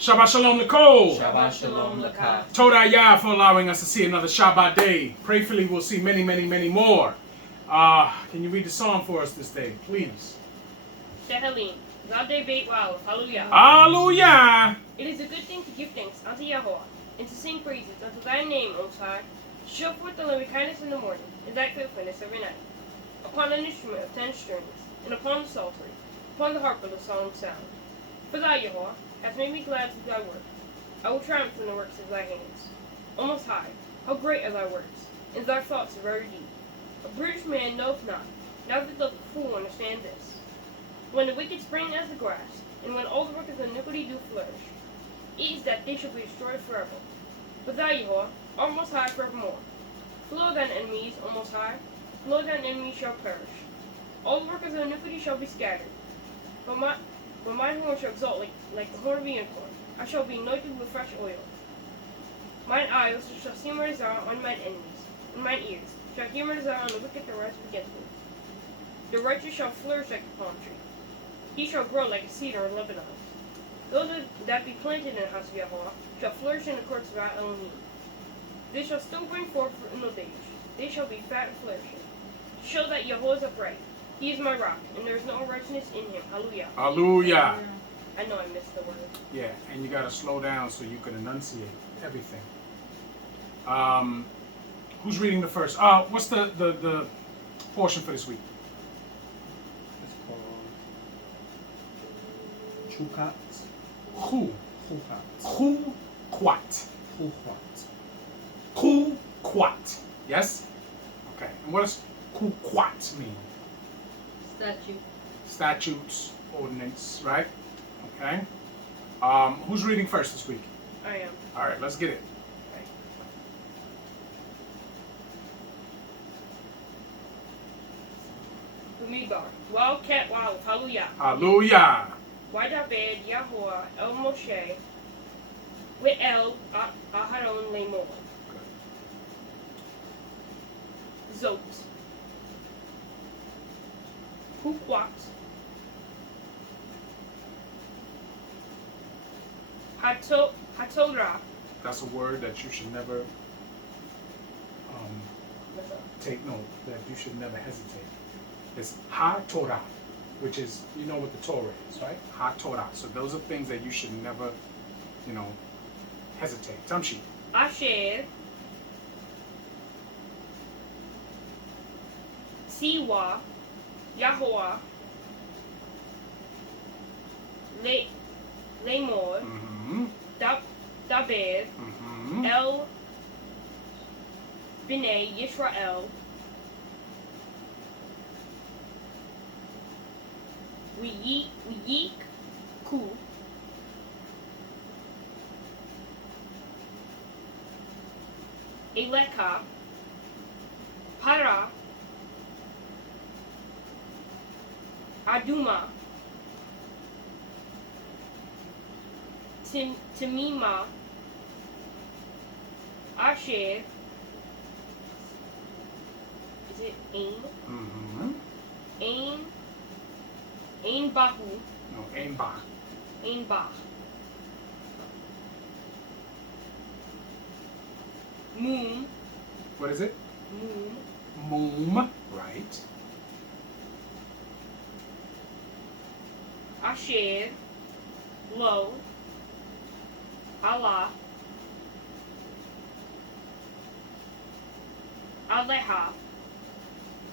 Shabbat Shalom Nicole. Shabbat Shalom Lakai. Toda Yah for allowing us to see another Shabbat day. Prayfully we'll see many, many, many more. Can you read the psalm for us this day, please? Tehilim, Zavde Beit Wow, Hallelujah. Hallelujah. It is a good thing to give thanks unto Yahweh, and to sing praises unto thy name, Most High, to show forth the loving kindness in the morning, and thy faithfulness every night. Upon an instrument of 10 strings, and upon the psaltery, upon the harp of the solemn sound. For thou, Yahweh, hast made me glad through thy work. I will triumph in the works of thy hands. O Most High, how great are thy works, and thy thoughts are very deep. A brutish man knoweth not, neither doth a fool understand this. When the wicked spring as the grass, and when all the workers of iniquity do flourish, it is that they shall be destroyed forever. But thou, Yahweh, art most high forevermore. Flow thine enemies, O Most High, flow thine enemies shall perish. All the workers of iniquity shall be scattered. But mine horn shall exalt like the horn of a unicorn. I shall be anointed with fresh oil. Mine eyes shall see my desire on mine enemies, and mine ears shall hear my desire on the wicked that rise against me. The righteous shall flourish like a palm tree. He shall grow like a cedar in Lebanon. Those that be planted in the house of Yahweh shall flourish in the courts of our Elohim. They shall still bring forth fruit in old age. They shall be fat and flourishing. To show that Yahweh is upright. He is my rock, and there is no unrighteousness in him. Hallelujah. Hallelujah. I know I missed the word. Yeah, and you got to slow down so you can enunciate everything. Who's reading the first? What's the portion for this week? It's called Chuqwat. Chuqwat. Chuqwat. Chuqwat. Yes? Okay. And what does Chuqwat mean? Statutes, ordinance, right? Okay. Who's reading first this week? I am. All right, let's get it. Bamidbar. Wildcat Wild. Hallelujah. Hallelujah. Wadabed Yahweh El Moshe with El Aharon Lemor. Zot. Chuqwat. Hatorah. That's a word that you should never take note, that you should never hesitate. It's Ha-Torah, which is, you know what the Torah is, right? Ha-Torah. So those are things that you should never, hesitate. Tamshi. Asher. Siwa. Yahweh. Lemor. Mm-hmm. Daber. Mm-hmm. El B'nai Yisrael. We'yik Ku. Eleka. Para. Aduma. Tamima. Asher. Is it Ain? Mm-hmm. Ain Bahu. No, Ain-Ba. Ain Bah. Moon. What is it? Moon. Moom. Right. Asher. Lo. Allah. Aleha.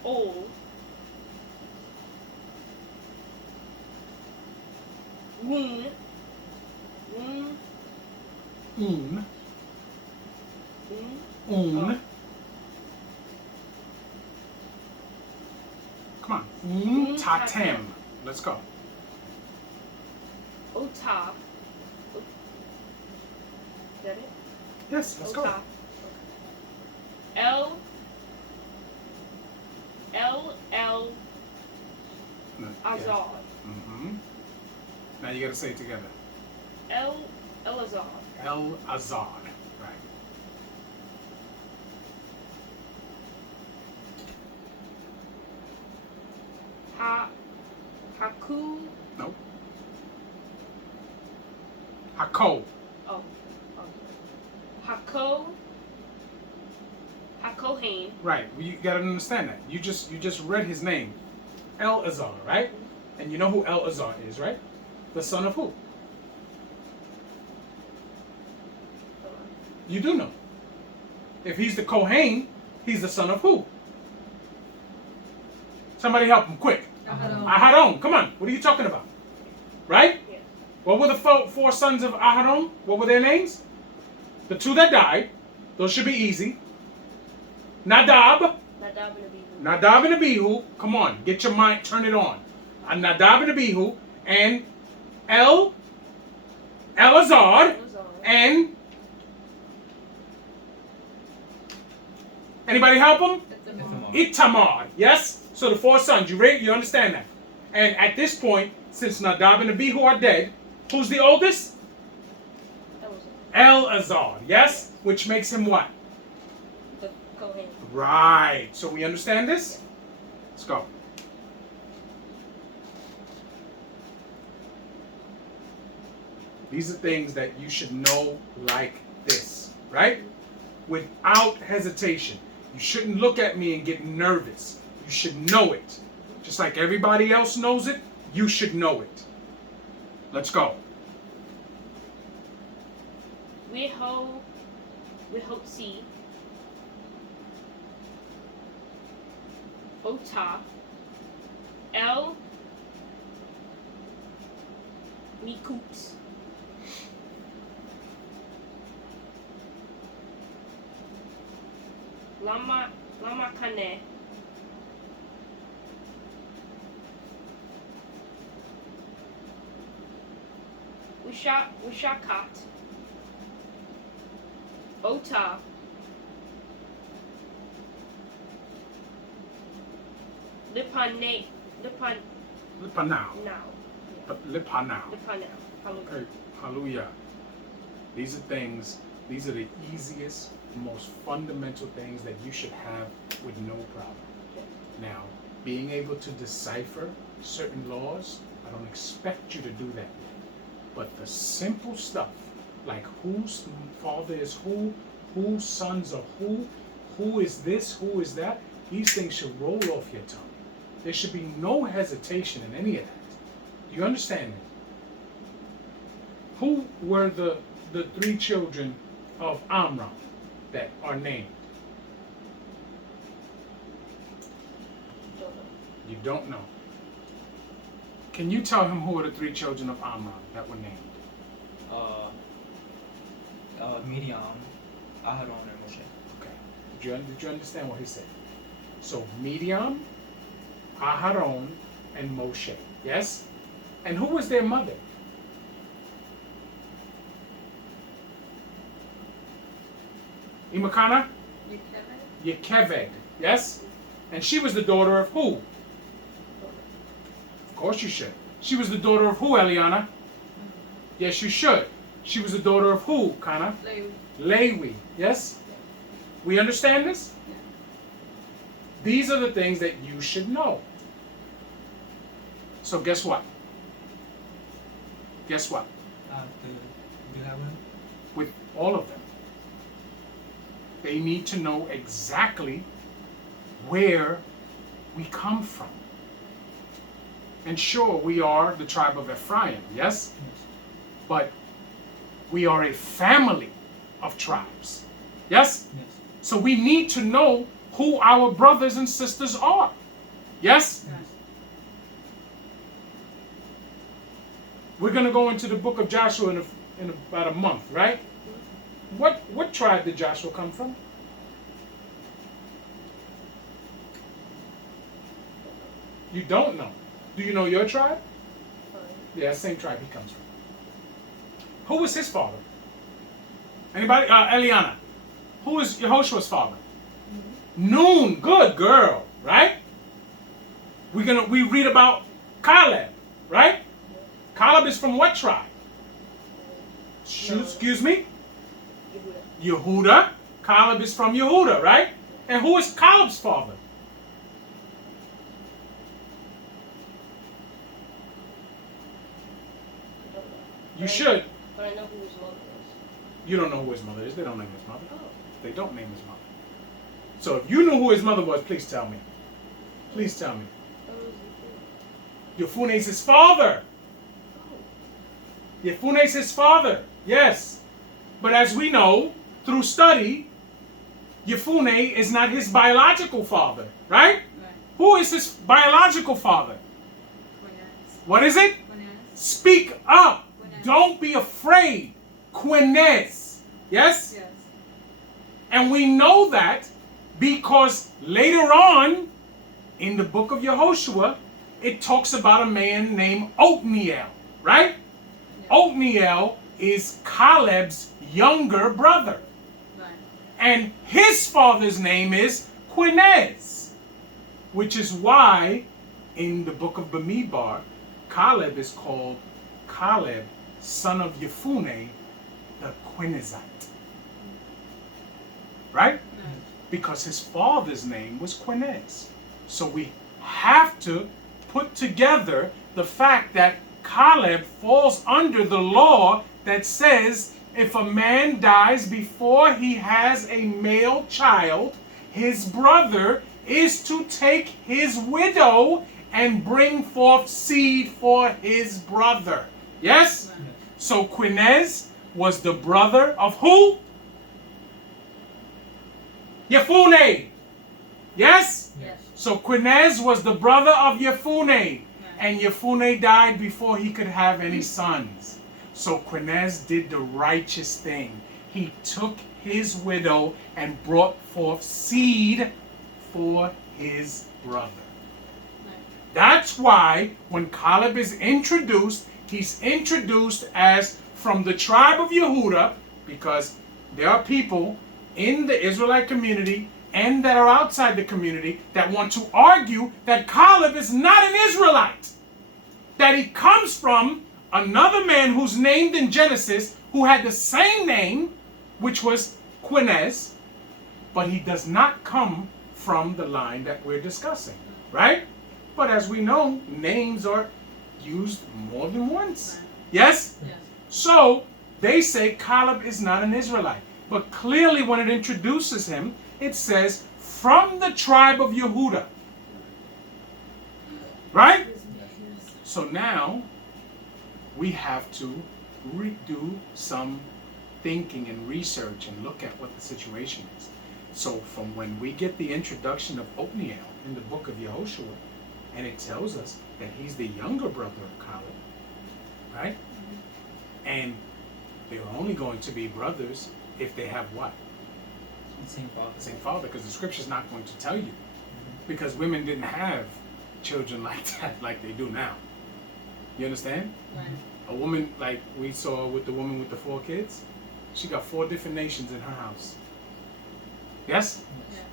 Ol. Woon. Woon. Un. Un. Un. Come on. Un tatem. Let's go. Ota. Is that it? Yes, let's go. Ota. El. No, Azad. Mm-hmm. Now you got to say it together. Azad. El Azad. Right. Haku. Nope. Ko. Oh. Hako. Hakohain. Right. You gotta understand that. You just read his name. El-Azar, right? And you know who El-Azar is, right? The son of who? You do know. If he's the Kohen, he's the son of who? Somebody help him quick. Aharon. Come on. What are you talking about? Right? Yeah. What were the four sons of Aharon? What were their names? The two that died. Those should be easy. Nadab. Nadab and Abihu. Come on. Get your mind. Turn it on. Nadab and Abihu. And Elazar. And anybody help him? Itamar. Yes? So the four sons. You understand that? And at this point, since Nadab and Abihu are dead, who's the oldest? Elazar. Yes? Which makes him what? The Kohen. Right. So we understand this? Let's go. These are things that you should know like this, right? Without hesitation. You shouldn't look at me and get nervous. You should know it. Just like everybody else knows it, you should know it. Let's go. Wihotsi. Ota. El. Mikuts. Lama Kane. Wishakat. Ota. Lipanau. Lipanau. Hallelujah. Hallelujah. These are the easiest, most fundamental things that you should have with no problem. Now, being able to decipher certain laws, I don't expect you to do that yet. But the simple stuff, like whose father is whose sons are who is this, who is that, these things should roll off your tongue. There should be no hesitation in any of that. Do you understand me? Who were the three children of Amram that are named? You don't know. Can you tell him who are the three children of Amram that were named? Miriam, Aharon, and Moshe. Okay. Did you understand what he said? So Miriam, Aharon, and Moshe. Yes? And who was their mother? Imakana? Yekeved. Yes? And she was the daughter of who? Of course you should. She was the daughter of who, Eliana? Yes, you should. She was the daughter of who, Kana? Lewi. Yes? We understand this? Yeah. These are the things that you should know. So guess what? Guess what? The 11. With all of them, they need to know exactly where we come from. And sure, we are the tribe of Ephraim, yes? But we are a family of tribes, yes? Yes. So we need to know who our brothers and sisters are, yes? Yes. We're going to go into the book of Joshua in about a month, right? What tribe did Joshua come from? You don't know. Do you know your tribe? Yeah, same tribe he comes from. Who was his father? Anybody? Eliana. Who is Yehoshua's father? Nun. Good girl, right? We read about Caleb, right? Caleb is from what tribe? Excuse me? Yehuda. Caleb is from Yehuda, right? And who is Caleb's father? You should. But I know who his mother is. You don't know who his mother is. They don't name his mother. Oh. They don't name his mother. So if you knew who his mother was, please tell me. Please tell me. Yefune is his father. Yefune is his father. Yes. But as we know, through study, Yefune is not his biological father, right? Right. Who is his biological father? Quinez. What is it? Quinez. Speak up. Quinez. Don't be afraid. Quinez. Yes? Yes. And we know that because later on in the book of Yehoshua, it talks about a man named Othniel, right? Yes. Othniel is Caleb's younger brother. Right. And his father's name is Quinez, which is why in the book of Bamidbar, Caleb is called Caleb, son of Yefune, the Quinezite. Right? Right. Because his father's name was Quinez. So we have to put together the fact that Caleb falls under the law that says if a man dies before he has a male child, his brother is to take his widow and bring forth seed for his brother. Yes? Right. So Quinez was the brother of who? Yefune. Yes? Yes. So Quinez was the brother of Yefune. Right. And Yefune died before he could have any sons. So Quinez did the righteous thing. He took his widow and brought forth seed for his brother. Right. That's why when Caleb is introduced, he's introduced as from the tribe of Yehuda, because there are people in the Israelite community and that are outside the community that want to argue that Caleb is not an Israelite. That he comes from another man who's named in Genesis who had the same name, which was Quinez, but he does not come from the line that we're discussing, right? But as we know, names are used more than once. Right. Yes? Yes. So they say Caleb is not an Israelite. But clearly when it introduces him, it says from the tribe of Yehuda. Right? So now we have to do some thinking and research and look at what the situation is. So from when we get the introduction of Othniel in the book of Yehoshua, and it tells us that he's the younger brother of Caleb, right? And they're only going to be brothers if they have what? Same father. Same father, because the scripture's not going to tell you. Because women didn't have children like that, like they do now. You understand? Right. A woman, like we saw with the woman with the 4 kids, she got 4 different nations in her house. Yes? Yeah.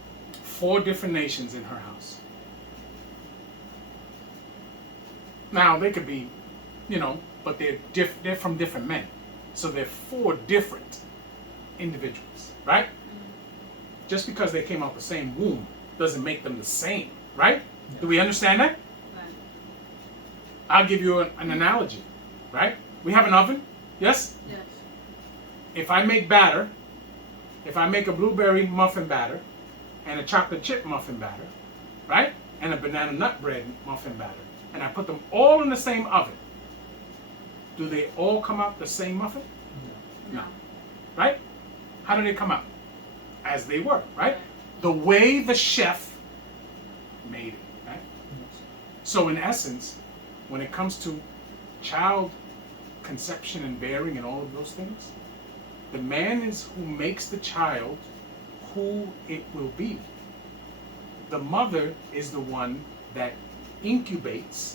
4 different nations in her house. Now, they could be, but they're from different men. So they're 4 different individuals, right? Just because they came out the same womb doesn't make them the same, right? Yeah. Do we understand that? Right. I'll give you an analogy, right? We have an oven, yes? Yes. If I make batter, if I make a blueberry muffin batter and a chocolate chip muffin batter, right? And a banana nut bread muffin batter, and I put them all in the same oven, do they all come out the same muffin? No. Right? How do they come out? As they were, right? Right. The way the chef made it, right? Yes. So in essence, when it comes to child conception and bearing and all of those things, the man is who makes the child who it will be. The mother is the one that incubates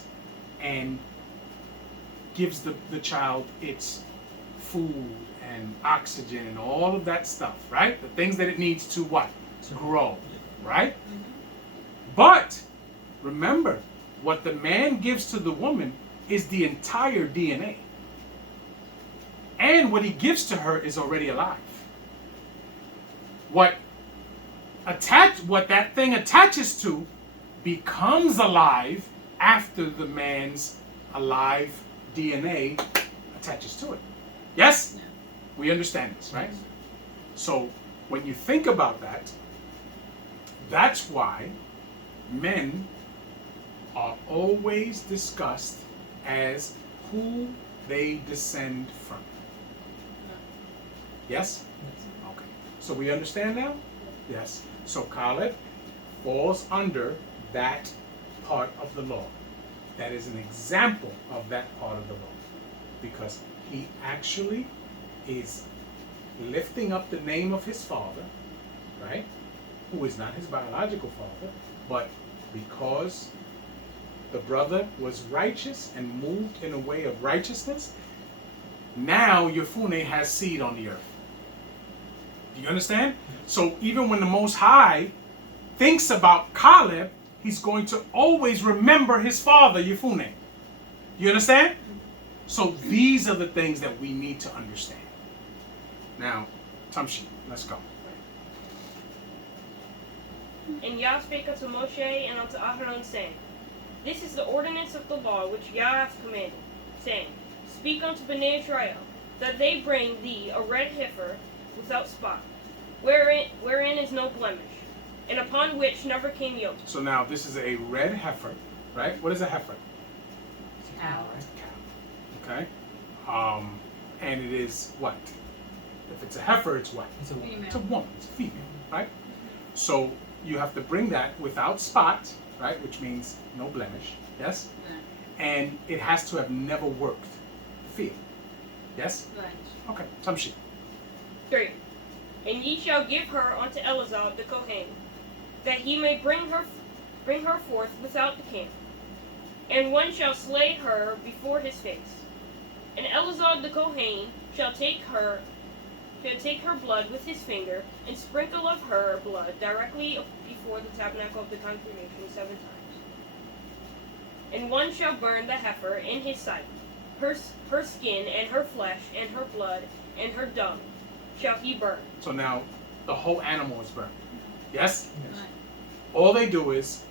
and gives the child its food and oxygen and all of that stuff, right? The things that it needs to what? So- Grow, right? Mhm. But remember, what the man gives to the woman is the entire DNA. And what he gives to her is already alive. What that thing attaches to becomes alive after the man's alive DNA attaches to it. Yes? No. We understand this, right? So when you think about that, that's why men are always discussed as who they descend from. Yes? Okay. So we understand now? Yes. So Caleb falls under that part of the law. That is an example of that part of the law. Because he actually is lifting up the name of his father, right? Who is not his biological father, but because the brother was righteous and moved in a way of righteousness, now Yefune has seed on the earth. Do you understand? So even when the Most High thinks about Caleb, he's going to always remember his father, Yefune. You understand? So these are the things that we need to understand. Now, Tamshi, let's go. And Yah spake unto Moshe and unto Aharon, saying, This is the ordinance of the law which Yah hath commanded, saying, Speak unto Bnei Israel, that they bring thee a red heifer without spot, wherein is no blemish, and upon which never came yoke. So now this is a red heifer, right? What is a heifer? Cow. Cow. Okay. And it is what? If it's a heifer, it's what? It's a Female. It's a woman. It's a female, right? So you have to bring that without spot, right? Which means no blemish. Yes. No. And it has to have never worked the field. Yes. Right. Okay. Tamshi. 3. And ye shall give her unto Eleazar the Kohen, that he may bring her forth without the camp. And one shall slay her before his face. And Eleazar the Kohen shall take her blood with his finger, and sprinkle of her blood directly before the tabernacle of the congregation 7 times. And one shall burn the heifer in his sight, her skin and her flesh and her blood and her dung shall he burn. So now the whole animal is burned. Yes? Yes. Right. All they do is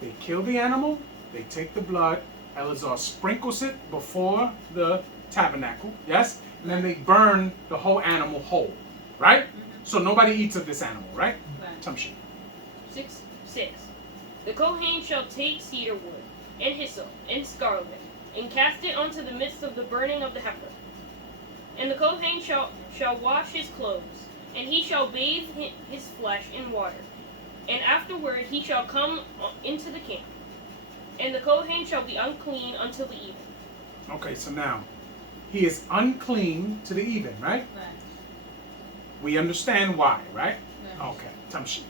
they kill the animal, they take the blood, Eleazar sprinkles it before the tabernacle, yes? And then they burn the whole animal whole, right? So nobody eats of this animal, right? Right. Tamshi. 6. The Kohen shall take cedar wood, and hyssop, and scarlet, and cast it unto the midst of the burning of the heifer. And the Kohen shall wash his clothes, and he shall bathe his flesh in water. And afterward he shall come into the camp. And the Kohen shall be unclean until the even. Okay, so now he is unclean to the even, right? Right. We understand why, right? Right. Okay, Tamshi.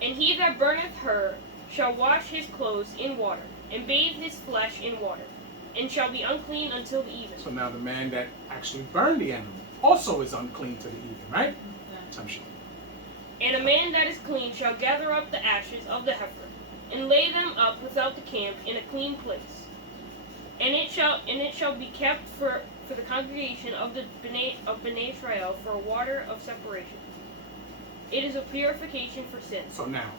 And he that burneth her shall wash his clothes in water, and bathe his flesh in water, and shall be unclean until the even. So now the man that actually burned the animal also is unclean to the even, right? Right. Tamshi. And a man that is clean shall gather up the ashes of the heifer, and lay them up without the camp in a clean place. And it shall be kept for the congregation of the Bnei Israel for a water of separation. It is a purification for sin. So now,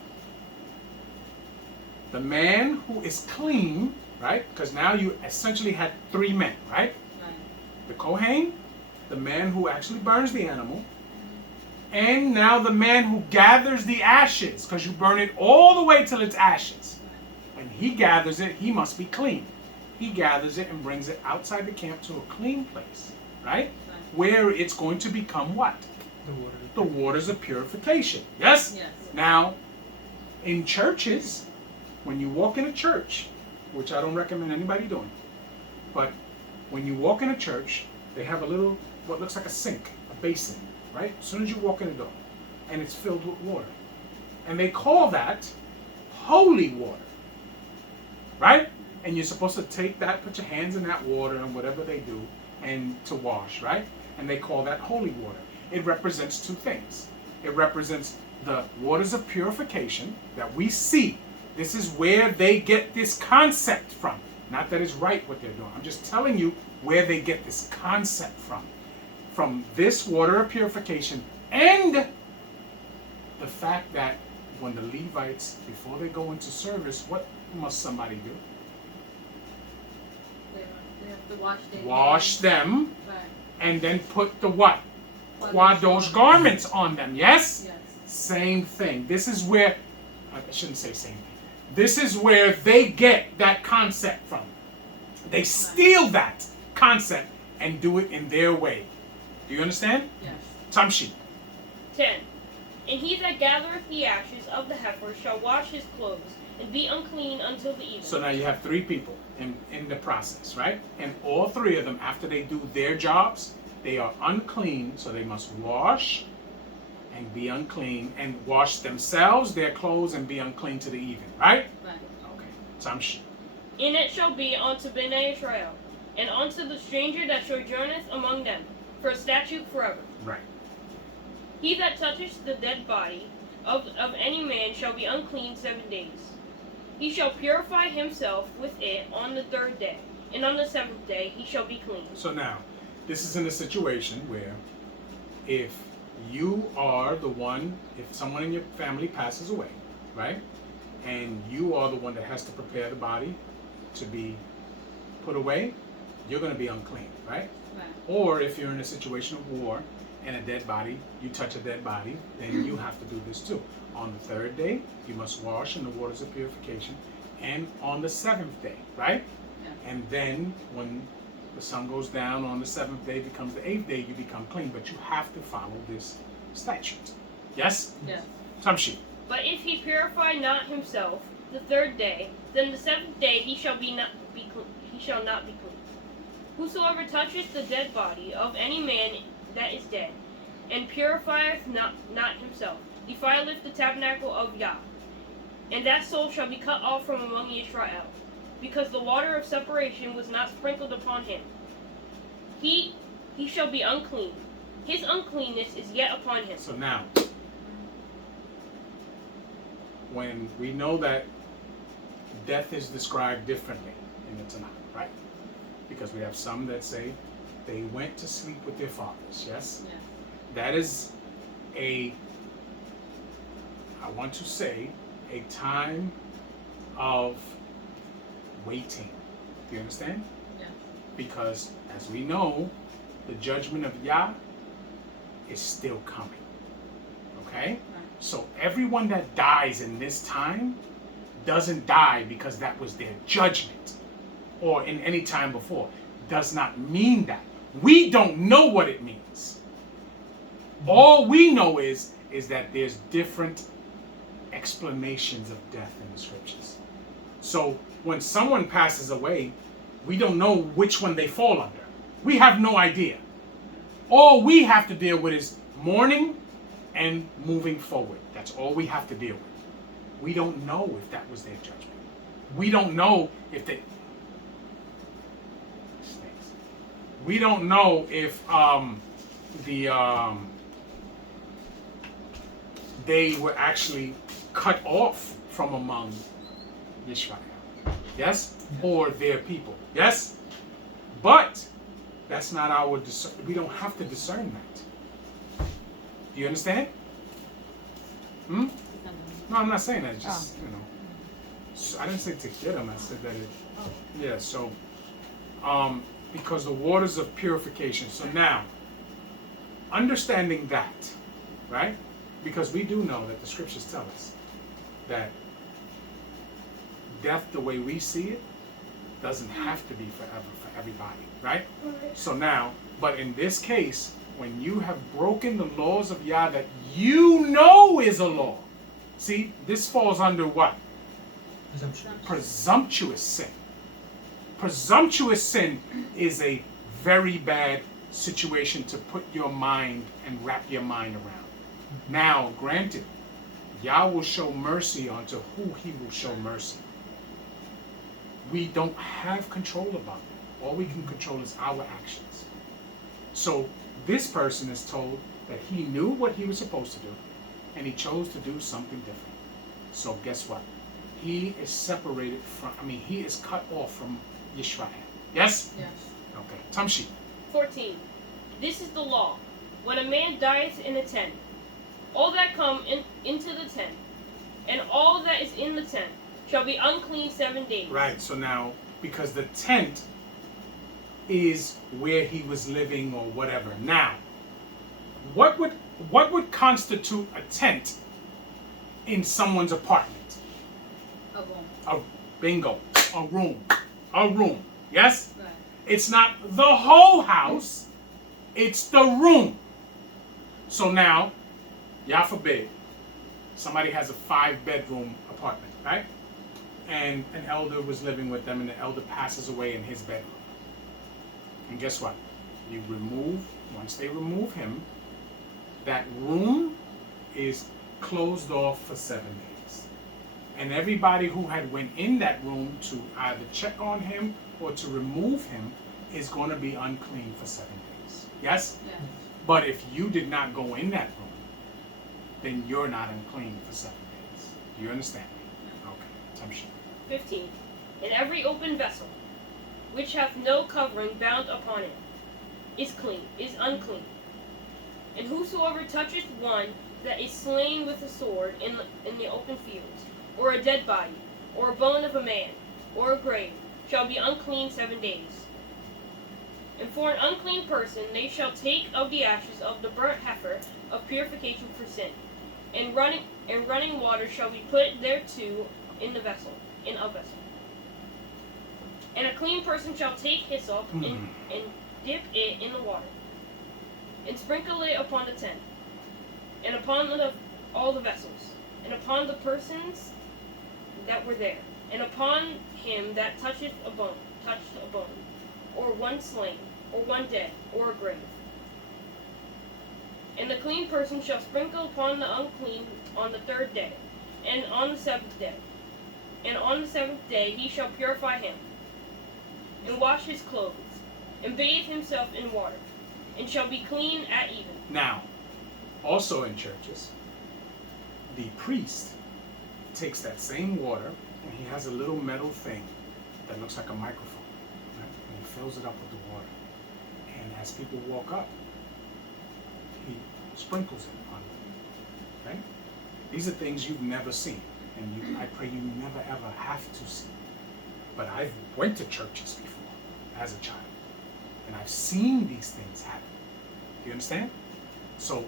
the man who is clean, right? Because now you essentially had 3 men, right? Right. The Kohen, the man who actually burns the animal, and now the man who gathers the ashes, because you burn it all the way till it's ashes. And he gathers it, he must be clean. He gathers it and brings it outside the camp to a clean place, right? Right. Where it's going to become what? The water. The waters of purification. Yes? Yes. Now, in churches, when you walk in a church, which I don't recommend anybody doing, but when you walk in a church, they have a little, what looks like a sink, a basin, right? As soon as you walk in the door, and it's filled with water. And they call that holy water, right? And you're supposed to take that, put your hands in that water and whatever they do, and to wash, right? And they call that holy water. It represents 2 things. It represents the waters of purification that we see. This is where they get this concept from. Not that it's right what they're doing. I'm just telling you where they get this concept from. From this water of purification and the fact that when the Levites, before they go into service, what must somebody do? They have To wash their wash hands. them, Right. and then put the what? Kwadosh garments on them. Yes? Yes. Same thing. This is where, I shouldn't say same thing. This is where they get that concept from. They steal that concept and do it in their way. Do you understand? Yes. Tamshi. 10. And he that gathereth the ashes of the heifer shall wash his clothes, and be unclean until the evening. So now you have 3 people in the process, right? And all 3 of them, after they do their jobs, they are unclean, so they must wash and be unclean, and wash themselves, their clothes, and be unclean to the evening, right? Right. Okay. Tamshi. And it shall be unto Bnei Israel, and unto the stranger that sojourneth among them, for a statute forever. Right. He that toucheth the dead body of any man shall be unclean 7 days. He shall purify himself with it on the 3rd day, and on the 7th day he shall be clean. So now, this is in a situation where if you are the one, if someone in your family passes away, right? And you are the one that has to prepare the body to be put away, you're going to be unclean, right? Right. Or if you're in a situation of war and a dead body, you touch a dead body, then you have to do this too. On the 3rd day, you must wash in the waters of purification, and on the 7th day, right? Yeah. And then when the sun goes down on the 7th day, becomes the 8th day, you become clean. But you have to follow this statute. Yes? Yes. Tamshi. But if he purify not himself the 3rd day, then the 7th day he shall not be clean. Whosoever toucheth the dead body of any man that is dead, and purifieth not himself, defileth the tabernacle of Yah, and that soul shall be cut off from among Israel, because the water of separation was not sprinkled upon him. He shall be unclean. His uncleanness is yet upon him. So now, when we know that death is described differently in the Tanakh, right? Because we have some that say they went to sleep with their fathers, yes? Yes. That is I want to say, a time of waiting. Do you understand? Yes. Because, as we know, the judgment of Yah is still coming. Okay? Right. So everyone that dies in this time doesn't die because that was their judgment, or in any time before. Does not mean that. We don't know what it means. All we know is that there's different explanations of death in the scriptures. So when someone passes away, we don't know which one they fall under. We have no idea. All we have to deal with is mourning and moving forward. That's all we have to deal with. We don't know if that was their judgment. We don't know if they... We don't know if they were actually cut off from among Israel. Yes? Or their people. Yes? But that's not our we don't have to discern that. Do you understand? Hmm? No, I'm not saying that. Just, So I didn't say to get them. I said that it... Yeah, so... because the waters of purification. So now, understanding that, right? Because we do know that the scriptures tell us that death, the way we see it, doesn't have to be forever for everybody, right? So now, but in this case, when you have broken the laws of Yah that you know is a law, see, this falls under what? Presumption. Presumptuous sin. Presumptuous sin is a very bad situation to put your mind and wrap your mind around. Now, granted, Yah will show mercy unto who he will show mercy. We don't have control about that. All we can control is our actions. So this person is told that he knew what he was supposed to do, and he chose to do something different. So guess what? He is separated from, he is cut off from Yisrael. Yes? Yes. Okay. Tamshi. 14. This is the law. When a man dieth in a tent, all that come into the tent, and all that is in the tent, shall be unclean 7 days. Right. So now, because the tent is where he was living or whatever. Now, what would constitute a tent in someone's apartment? A room. A bingo. A room. A room. Yes? Right. It's not the whole house, it's the room. So now, Yah forbid, somebody has a 5-bedroom apartment, right? And an elder was living with them, and the elder passes away in his bedroom. And guess what? Once they remove him, that room is closed off for 7 days. And everybody who had went in that room to either check on him or to remove him is going to be unclean for 7 days. Yes? Yes. But if you did not go in that room, then you're not unclean for 7 days. Do you understand me? Okay. Tamshi. 15. And every open vessel, which hath no covering bound upon it, is unclean. And whosoever toucheth one that is slain with a sword in the open fields, or a dead body, or a bone of a man, or a grave, shall be unclean 7 days. And for an unclean person they shall take of the ashes of the burnt heifer of purification for sin, and running water shall be put thereto in a vessel. And a clean person shall take hyssop and dip it in the water, and sprinkle it upon the tent, and upon all the vessels, and upon the persons that were there, and upon him that touched a bone, or one slain, or one dead, or a grave. And the clean person shall sprinkle upon the unclean on the 3rd day, and on the 7th day. And on the 7th day he shall purify him, and wash his clothes, and bathe himself in water, and shall be clean at even. Now, also in churches, the priest takes that same water and he has a little metal thing that looks like a microphone, right? And he fills it up with the water. And as people walk up, he sprinkles it on them. Okay? These are things you've never seen, and I pray you never ever have to see. But I've went to churches before as a child, and I've seen these things happen. Do you understand? So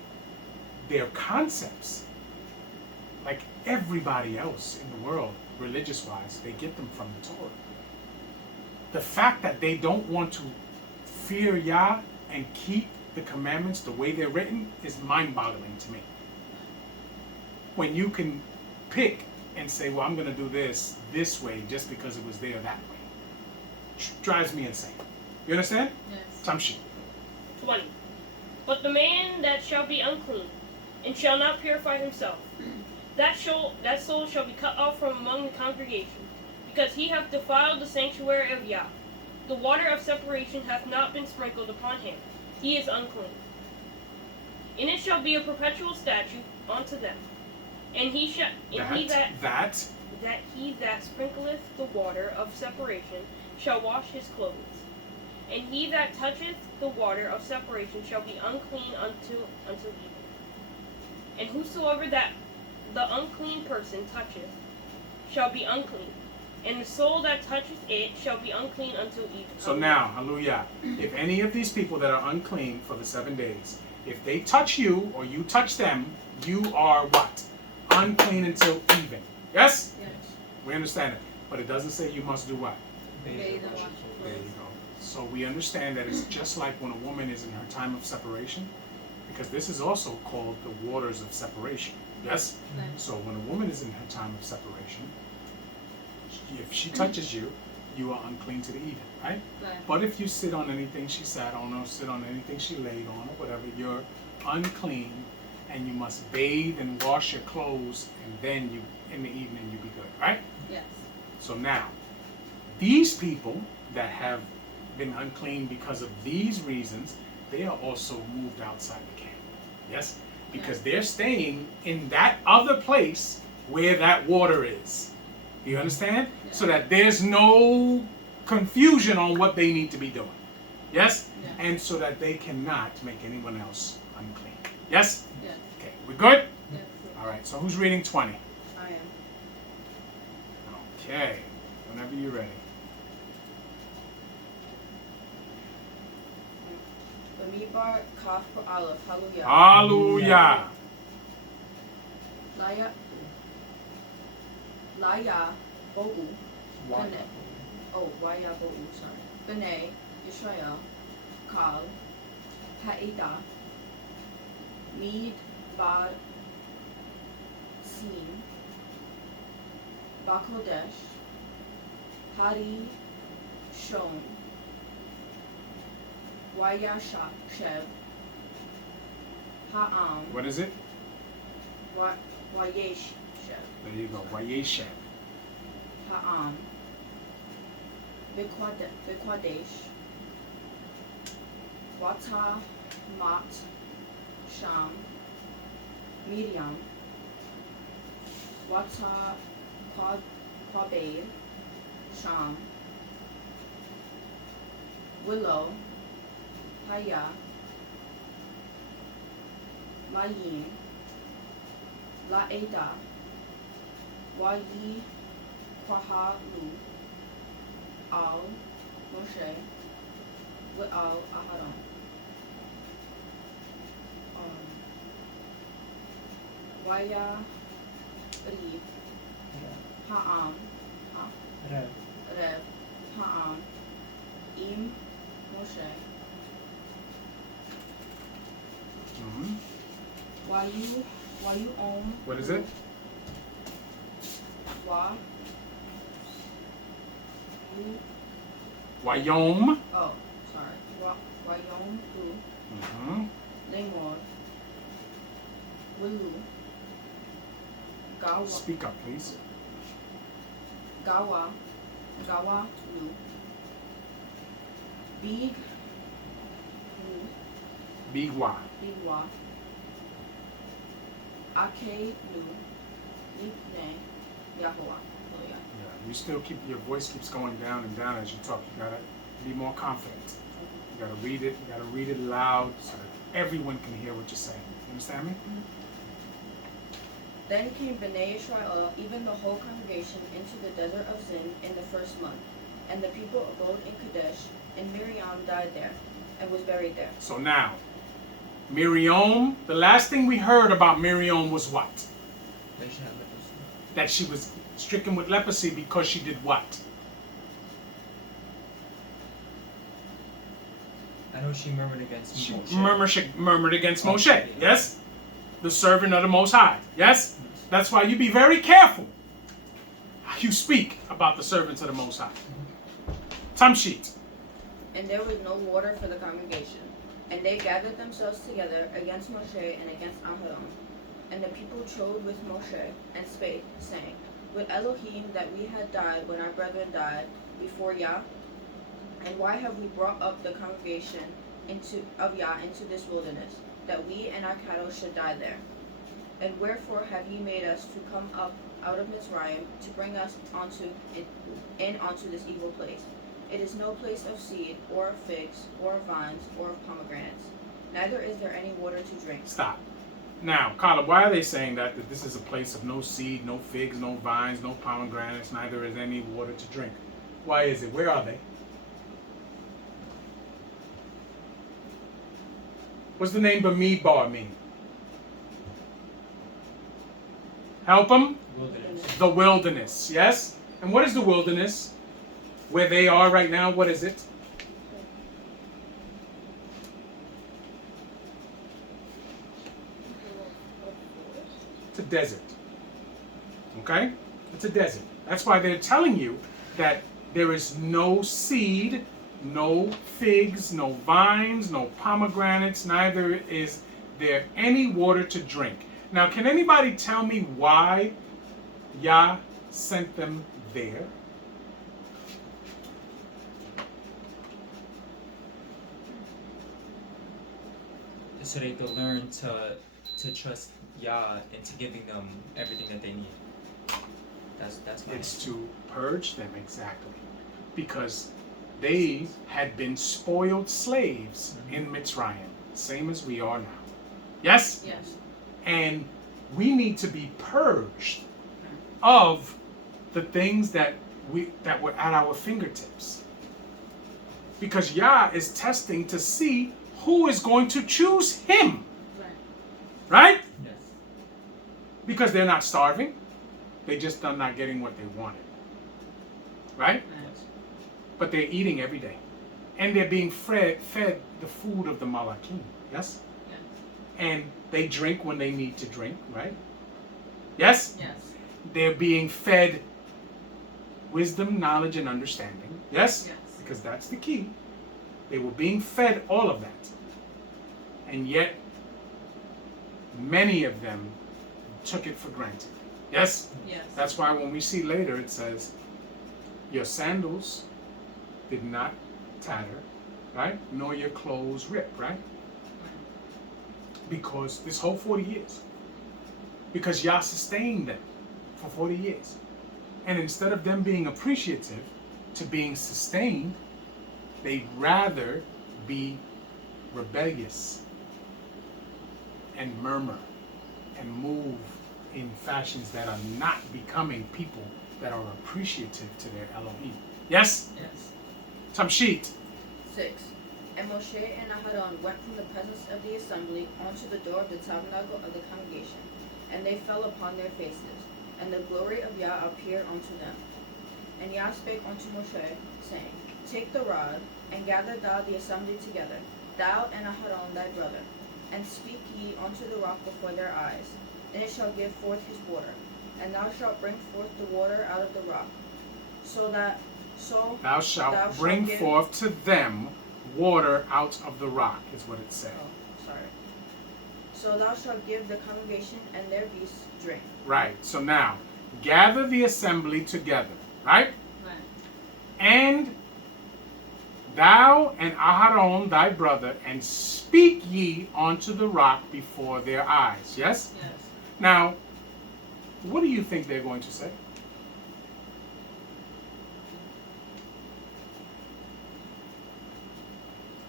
they're concepts like everybody else in the world, religious-wise. They get them from the Torah. The fact that they don't want to fear Yah and keep the commandments the way they're written is mind-boggling to me. When you can pick and say, well, I'm going to do this way just because it was there that way. Drives me insane. You understand? Yes. Tamshi. 20. But the man that shall be unclean, and shall not purify himself, that soul shall be cut off from among the congregation, because he hath defiled the sanctuary of Yah. The water of separation hath not been sprinkled upon him. He is unclean. And it shall be a perpetual statute unto them. And he that sprinkleth the water of separation shall wash his clothes. And he that toucheth the water of separation shall be unclean until even. And whosoever that the unclean person toucheth shall be unclean, and the soul that toucheth it shall be unclean until even. So now, hallelujah, if any of these people that are unclean for the 7 days, if they touch you or you touch them, you are what? Unclean until even. Yes? Yes. We understand it. But it doesn't say you must do what? Bathe and wash There you clothes. go. So we understand that it's just like when a woman is in her time of separation, because this is also called the waters of separation. Yes? Right. So when a woman is in her time of separation, if she touches you, you are unclean to the even, right? Right. But if you sit on anything she sat on or sit on anything she laid on or whatever, you're unclean, and you must bathe and wash your clothes, and then in the evening you be good, right? Yes. So now, these people that have been unclean because of these reasons, they are also moved outside the camp. Yes? Because they're staying in that other place where that water is. You understand? Yeah. So that there's no confusion on what they need to be doing. Yes? Yeah. And so that they cannot make anyone else unclean. Yes? Yes. Okay, we good? Yes. All right, so who's reading 20? I am. Okay, whenever you're ready. Bamidbar Kaf Aleph. Hallelujah. Hallelujah. Laya Bo'u. Waya Bo'u, sorry. B'nai Yisrael. Kal. Ha'eda. Mid Bar Sin. Bakodesh. Hari Shon. Waya Sheb. Ha'am. What is it? Wayesh Sheb. There you go. Wayeshet. Ha'am. Bikwadesh. Wata Mat Sham. Miriam. Wata Quabaid Sham. Willow. Haya. Mayim. La'eda. Wayi Kwahalu. Al Moshe. Al Aharon. Waya Rev. Ha'am. Rev. Ha'am. Im Moshe. Mm-hmm. Wayu Om. What is it? Wa. Wayom. Oh, sorry. Wayom Hu. Mm-hmm. Lemor. Wilu. Gawa. Speak up, please. Gawa. Lu. Big. Lu. Bigwa. Bigwa. Ake Lu. Lipne. Yahuwah. Hallelujah. Yeah, you still keep, your voice keeps going down and down as you talk. You gotta be more confident. You gotta read it. You gotta read it loud so that everyone can hear what you're saying. You understand me? Then came Bnei Israel, even the whole congregation, into the desert of Zin in the first month. And the people abode in Kadesh, and Miriam died there, and was buried there. So now, Miriam, the last thing we heard about Miriam was what? They should have leprosy. That she was stricken with leprosy because she did what? I know she murmured against She Moshe. murmured against Moshe. Yes? The servant of the Most High. Yes? That's why you be very careful how you speak about the servants of the Most High. Tamshit. And there was no water for the congregation. And they gathered themselves together against Moshe and against Aharon. And the people trode with Moshe and spake, saying, Would Elohim that we had died when our brethren died before Yah? And why have we brought up the congregation of Yah into this wilderness, that we and our cattle should die there? And wherefore have ye made us to come up out of Mitzrayim to bring us onto this evil place? It is no place of seed, or of figs, or of vines, or of pomegranates. Neither is there any water to drink. Stop. Now, Carla, why are they saying that this is a place of no seed, no figs, no vines, no pomegranates, neither is any water to drink? Why is it? Where are they? What's the name Bamidbar mean? Help them? Wilderness. The wilderness, yes? And what is the wilderness? Where they are right now, what is it? It's a desert. Okay? It's a desert. That's why they're telling you that there is no seed, no figs, no vines, no pomegranates, neither is there any water to drink. Now, can anybody tell me why Yah sent them there? So they could learn to trust Yah into giving them everything that they need. That's my It's to purge them, exactly. Because they had been spoiled slaves in Mitzrayim, same as we are now. Yes? Yes. And we need to be purged of the things that were at our fingertips. Because Yah is testing to see who is going to choose him. Right. Right? Yes. Because they're not starving. They just are not getting what they wanted. Right? Yes. But they're eating every day. And they're being fed the food of the Malakim. Yes? Yes. And they drink when they need to drink. Right? Yes? Yes. They're being fed wisdom, knowledge, and understanding. Yes? Yes. Because that's the key. They were being fed all of that. And yet, many of them took it for granted. Yes? Yes. That's why when we see later it says, your sandals did not tatter, right? Nor your clothes rip, right? Because this whole 40 years. Because Yah sustained them for 40 years. And instead of them being appreciative to being sustained, they'd rather be rebellious and murmur and move in fashions that are not becoming people that are appreciative to their Elohim. Yes? Yes. Tamshit. 6. And Moshe and Aharon went from the presence of the assembly onto the door of the tabernacle of the congregation, and they fell upon their faces, and the glory of Yah appeared unto them. And Yah spake unto Moshe, saying, Take the rod, and gather thou the assembly together, thou and Aharon thy brother, and speak ye unto the rock before their eyes, and it shall give forth his water, and thou shalt bring forth the water out of the rock, Thou shalt thou bring shalt give- forth to them water out of the rock, is what it said. Oh, sorry. So thou shalt give the congregation and their beasts drink. Right. So now, gather the assembly together, right? Right. And thou and Aharon thy brother, and speak ye unto the rock before their eyes. Yes? Yes. Now, what do you think they're going to say?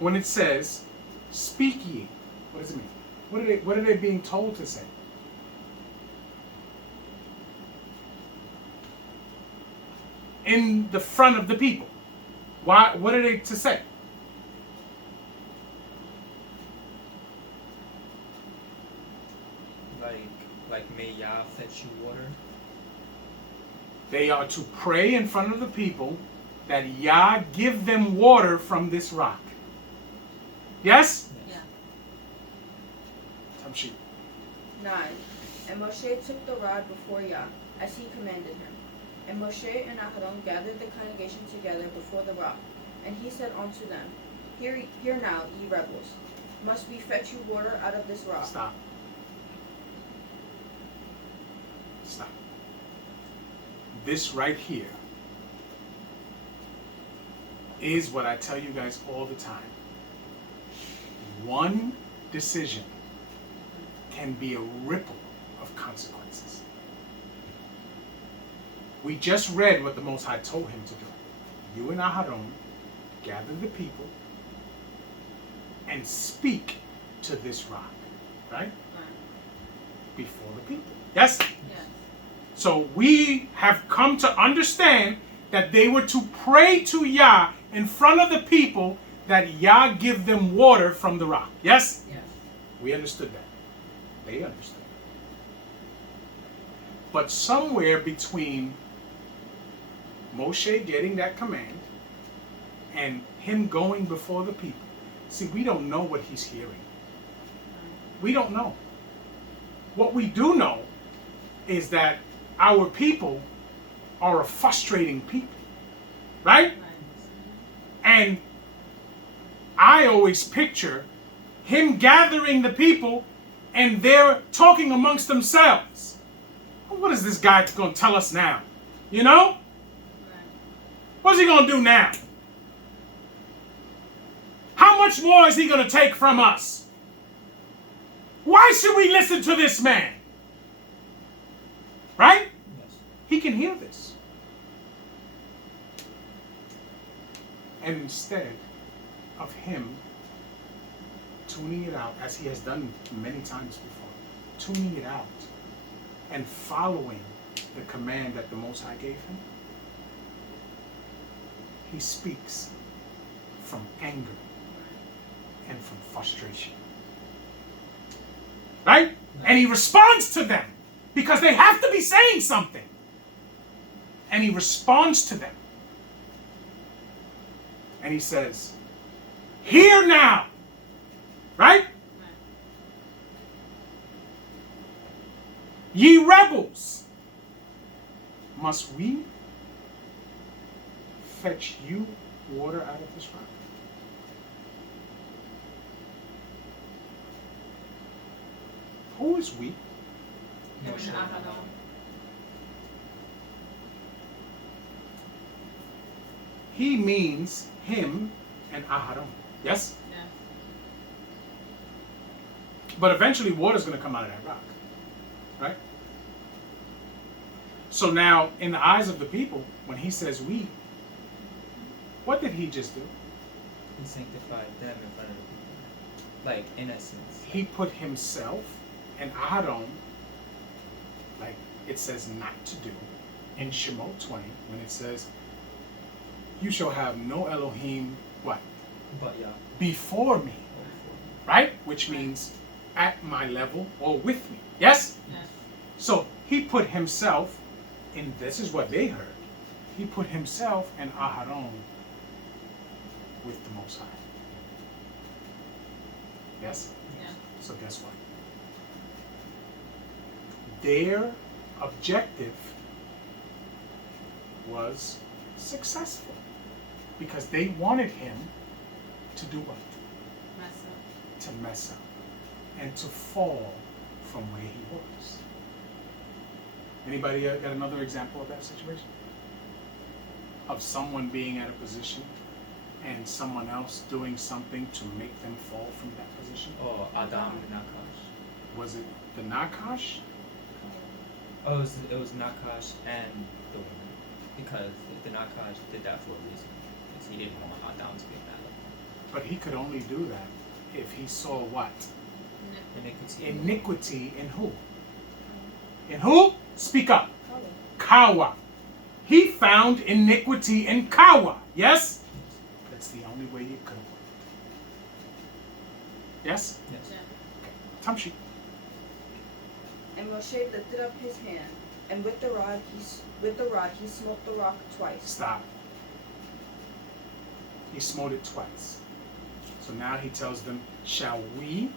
When it says, speak ye, what does it mean? What are they being told to say? In the front of the people. Why? What are they to say? Like may Yah fetch you water. They are to pray in front of the people that Yah give them water from this rock. Yes? Yeah. Tamshit. 9. And Moshe took the rod before Yah, as he commanded him. And Moshe and Aharon gathered the congregation together before the rock. And he said unto them, Hear now, ye rebels, must we fetch you water out of this rock? Stop. Stop. This right here is what I tell you guys all the time. One decision can be a ripple of consequences. We just read what the Most High told him to do. You and Aharon gather the people and speak to this rock, right? Right. Before the people. Yes? Yes. So we have come to understand that they were to pray to Yah in front of the people that Yah give them water from the rock. Yes? Yes. We understood that. They understood. But somewhere between Moshe getting that command and him going before the people, see, we don't know what he's hearing. We don't know. What we do know is that our people are a frustrating people, right? Right. And I always picture him gathering the people and they're talking amongst themselves. What is this guy going to tell us now? You know? Right. What's he going to do now? How much more is he going to take from us? Why should we listen to this man? Right? Yes. He can hear this. And instead of him tuning it out, as he has done many times before, tuning it out and following the command that the Most High gave him, he speaks from anger. and from frustration. Right? And he responds to them because they have to be saying something. And he responds to them. And he says, "Hear now." Right? "Ye rebels, must we fetch you water out of this rock?" Who is we? Moshe. And Aharon. He means him and Aharon. Yes? Yeah. But eventually water's going to come out of that rock. Right? So now, in the eyes of the people, when he says we, what did he just do? He sanctified them in front of the people. Like, in essence. He put himself and Aharon, like it says not to do, in Shemot 20, when it says, "You shall have no Elohim," what? But yeah. "Before me." Right? Which means at my level or with me. Yes? Yes. So he put himself, and this is what they heard, he put himself and Aharon with the Most High. Yes? Yeah. So guess what? Their objective was successful because they wanted him to do what? Mess up. To mess up and to fall from where he was. Anybody got another example of that situation? Of someone being at a position and someone else doing something to make them fall from that position? Oh, Adam and Nakash. Was it the Nakash? Oh, it was Nakash and the woman. Because the Nakash did that for a reason. Because he didn't want Adam to get mad. But he could only do that if he saw what? Iniquity. Iniquity in who? In who? Speak up. Color. Kawa. He found iniquity in Kawa. Yes? That's the only way you could have worked. Yes? Yes. Yeah. Tamshi. And Moshe lifted up his hand, and with the rod he smote the rock twice. Stop. He smote it twice. So now he tells them, "Shall we,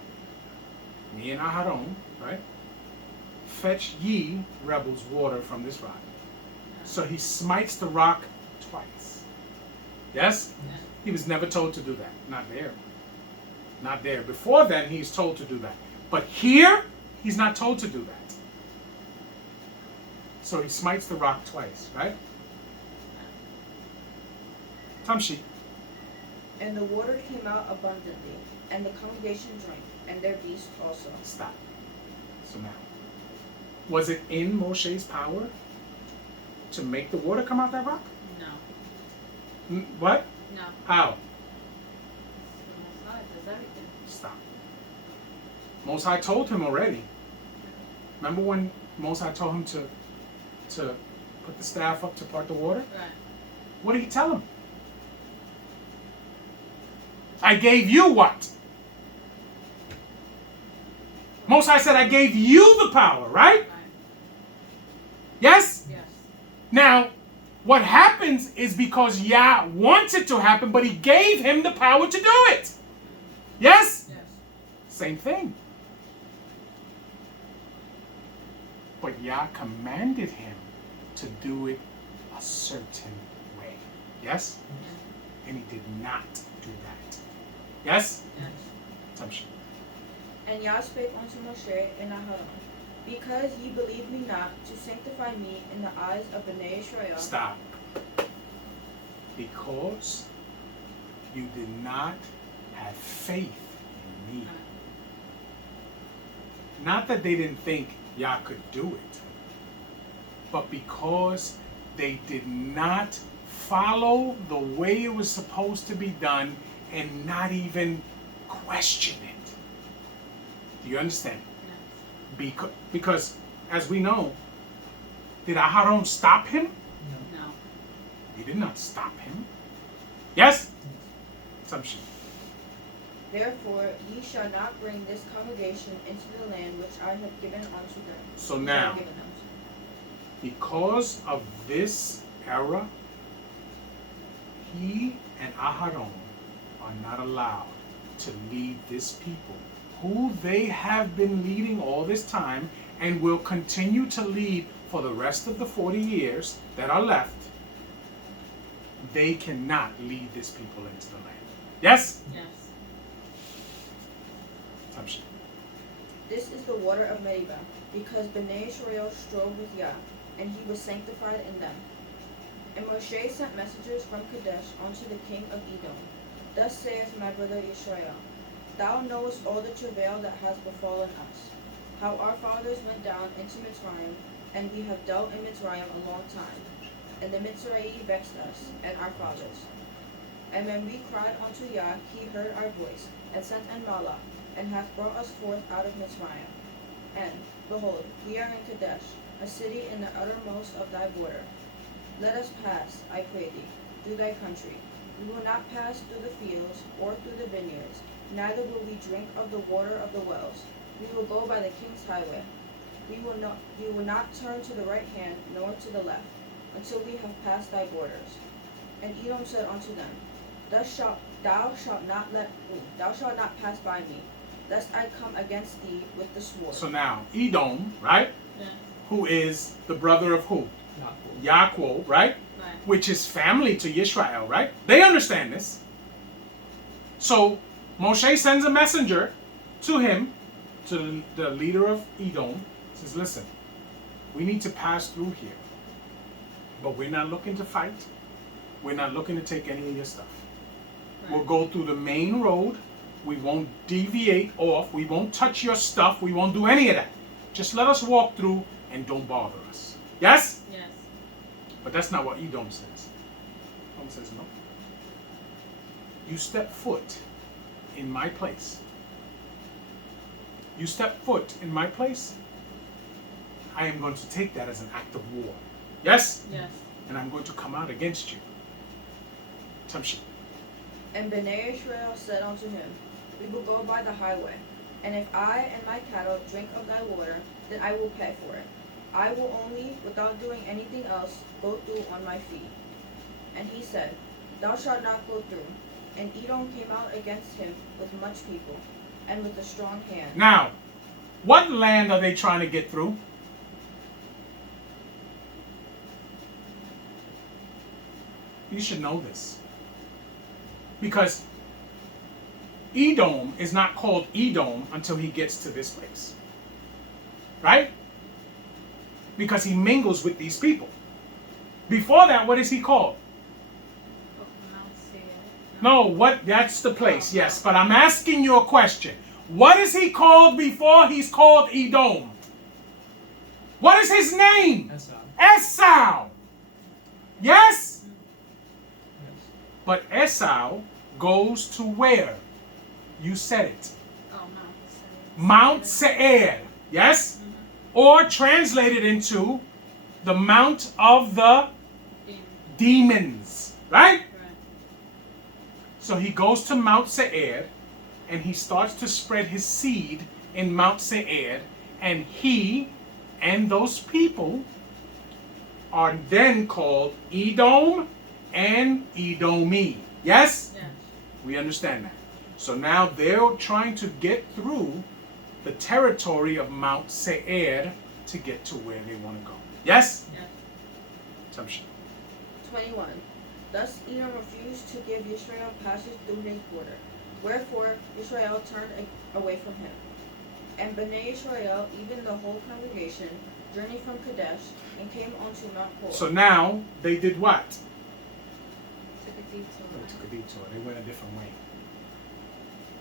me and Aharon, right, fetch ye rebels water from this rock?" So he smites the rock twice. Yes? Yeah. He was never told to do that. Not there. Not there. Before then, he's told to do that. But here, he's not told to do that. So he smites the rock twice, right? Tamshi. And the water came out abundantly, and the congregation drank, and their beasts also. Stop. So now, was it in Moshe's power to make the water come out that rock? No. What? No. How? The Most High does everything. Stop. Most High told him already. Remember when Most High told him to put the staff up to part the water? Right. What did he tell him? I gave you what? Most High said, I gave you the power, right? Right. Yes? Yes. Now, what happens is because Yah wants it to happen, but he gave him the power to do it. Yes? Yes. Same thing. But Yah commanded him to do it a certain way. Yes? Yeah. And he did not do that. Yes? Yes. Assumption. And Yah spake unto Moshe and Aharon, because ye believe me not to sanctify me in the eyes of Bnei Israel. Stop. Because you did not have faith in me. Not that they didn't think Yah could do it, but because they did not follow the way it was supposed to be done and not even question it. Do you understand? Yes. Because as we know, did Aharon stop him? No. He did not stop him. Yes? Assumption. Therefore ye shall not bring this congregation into the land which I have given unto them. So which I have now, given them. because of this error, he and Aharon are not allowed to lead this people, who they have been leading all this time and will continue to lead for the rest of the 40 years that are left. They cannot lead this people into the land. Yes? Yes. Assumption. This is the water of Meribah, because Bnei Israel strove with Yah, and he was sanctified in them. And Moshe sent messengers from Kadesh unto the king of Edom. Thus saith my brother Israel, Thou knowest all the travail that has befallen us, how our fathers went down into Mitzrayim, and we have dealt in Mitzrayim a long time. And the Mitzrayim vexed us, and our fathers. And when we cried unto Yah, he heard our voice, and sent an Malach, and hath brought us forth out of Mitzrayim. And, behold, we are in Kadesh, a city in the uttermost of thy border. Let us pass, I pray thee, through thy country. We will not pass through the fields, or through the vineyards, neither will we drink of the water of the wells. We will go by the king's highway. We will not turn to the right hand, nor to the left, until we have passed thy borders. And Edom said unto them, Thou shalt not pass by me, lest I come against thee with the sword. So now, Edom, right? Yeah. Who is the brother of who? Yaakov. Yaakov, right? Right. Which is family to Yisrael, right? They understand this. So Moshe sends a messenger to him, to the leader of Edom, says, listen, we need to pass through here. But we're not looking to fight. We're not looking to take any of your stuff. We'll go through the main road. We won't deviate off. We won't touch your stuff. We won't do any of that. Just let us walk through and don't bother us. Yes? Yes. But that's not what Edom says. Edom says, no. You step foot in my place. You step foot in my place, I am going to take that as an act of war. Yes? Yes. And I'm going to come out against you. Tamshi. And Bnei Israel said unto him, We will go by the highway, and if I and my cattle drink of thy water, then I will pay for it. I will only, without doing anything else, go through on my feet. And he said, Thou shalt not go through. And Edom came out against him with much people, and with a strong hand. Now, what land are they trying to get through? You should know this. Because Edom is not called Edom until he gets to this place. Right? Because he mingles with these people. Before that, what is he called? No, what? That's the place, yes. But I'm asking you a question. What is he called before he's called Edom? What is his name? Esau. Yes? Yes. But Esau goes to where? You said it. Oh, Mount Seir. Yes? Or translated into the Mount of the Demons. Right? Right. So he goes to Mount Seir and he starts to spread his seed in Mount Seir, and he and those people are then called Edom and Edomi. Yes? Yes. We understand that. So now they're trying to get through the territory of Mount Seir to get to where they want to go. Yes? Yes. Assumption. 21. Thus Edom refused to give Israel passage through his border. Wherefore Israel turned away from him. And Bnei Israel, even the whole congregation, journeyed from Kadesh and came unto Mount Hor. So now they did what? Took a detour. They took a detour. They went a different way.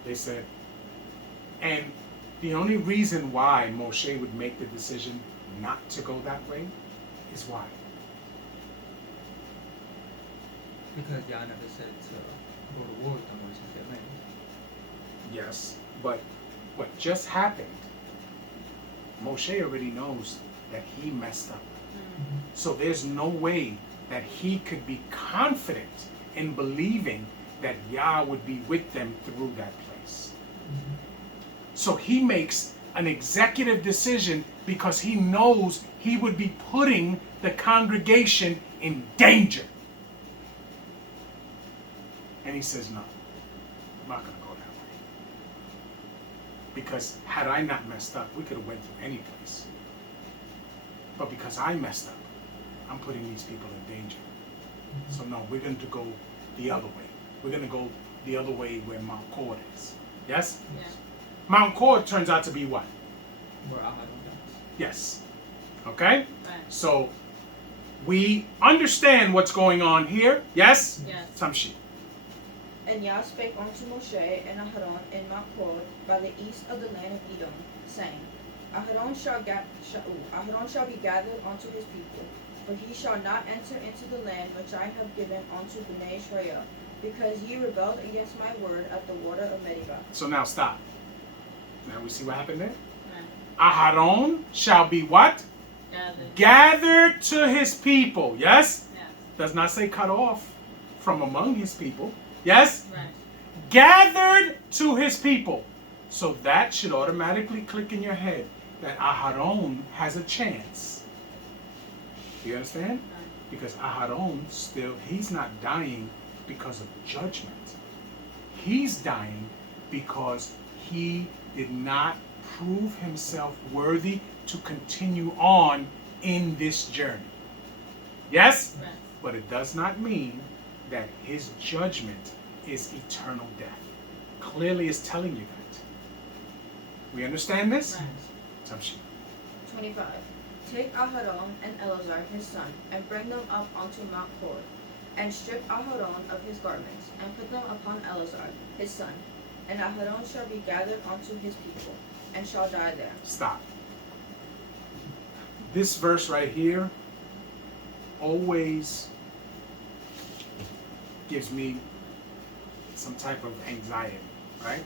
They said, and the only reason why Moshe would make the decision not to go that way is why? Because Yah never said to go to war with them or take their land. Yes, but what just happened, Moshe already knows that he messed up. So there's no way that he could be confident in believing that Yah would be with them through that place. So he makes an executive decision because he knows he would be putting the congregation in danger. And he says, no, I'm not going to go that way. Because had I not messed up, we could have went to any place. But because I messed up, I'm putting these people in danger. So no, we're going to go the other way. We're going to go the other way where Mount Cord is. Yes? Yeah. Mount Cord turns out to be what? Where Ahad dies. Yes. Okay? Right. So we understand what's going on here. Yes? Yes. Samshi. And Yah spake unto Moshe and Aharon in Mount Hor by the east of the land of Edom, saying, Aharon shall be gathered unto his people, for he shall not enter into the land which I have given unto Bnei Israel, because ye rebelled against my word at the water of Meribah. So now stop. Now we see what happened there? Right. Aharon shall be what? Gathered. Gathered to his people. Yes? Yes. Does not say cut off from among his people. Yes? Right. Gathered to his people. So that should automatically click in your head that Aharon has a chance. Do you understand? Right. Because Aharon still, he's not dying because of judgment. He's dying because he did not prove himself worthy to continue on in this journey. Yes? Right. But it does not mean that his judgment is eternal death. Clearly it's telling you that. We understand this? Right. Samshi. 25. Take Aharon and Eleazar his son, and bring them up unto Mount Hor, and strip Aharon of his garments, and put them upon Eleazar his son. And Aharon shall be gathered unto his people, and shall die there. Stop. This verse right here always gives me some type of anxiety, right?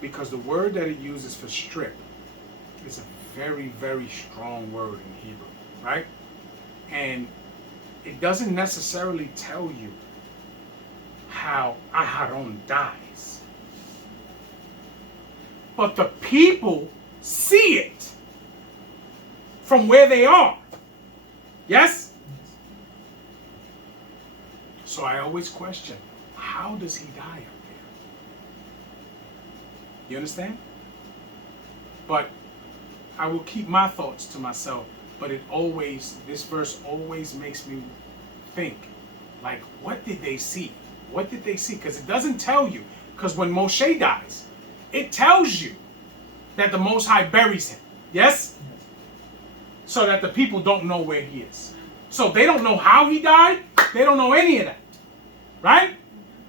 Because the word that it uses for strip is a very, very strong word in Hebrew, right? And it doesn't necessarily tell you how Aharon dies. But the people see it from where they are. Yes? So I always question, how does he die up there? You understand? But I will keep my thoughts to myself, but this verse always makes me think, like, what did they see? What did they see? Because it doesn't tell you. Because when Moshe dies, it tells you that the Most High buries him. Yes? So that the people don't know where he is. So they don't know how he died. They don't know any of that. Right?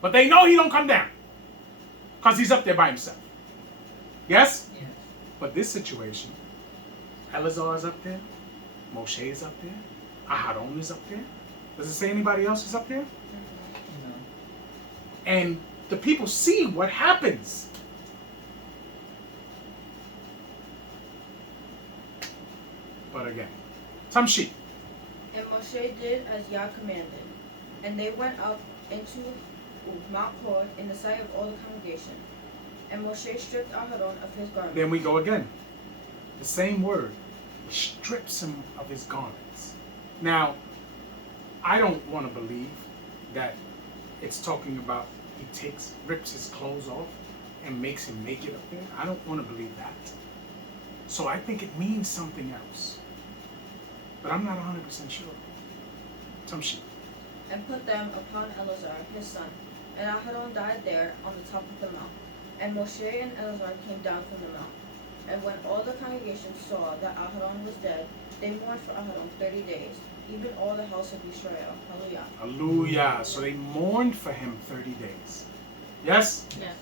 But they know he don't come down. Because he's up there by himself. Yes? Yes. But this situation, Eleazar is up there. Moshe is up there. Aharon is up there. Does it say anybody else is up there? No. And the people see what happens. But again, Tamshi. And Moshe did as Yah commanded. And they went up into Mount Hor in the sight of all the congregation. And Moshe stripped Aharon of his garments. Then we go again. The same word. He strips him of his garments. Now, I don't want to believe that it's talking about he rips his clothes off and makes him naked up there. I don't want to believe that. So I think it means something else. But I'm not 100% sure. Tamshi. And put them upon Eleazar his son. And Aharon died there on the top of the mount. And Moshe and Eleazar came down from the mount. And when all the congregation saw that Aharon was dead, they mourned for Aharon 30 days, even all the house of Israel. Hallelujah. Hallelujah. So they mourned for him 30 days. Yes? Yes.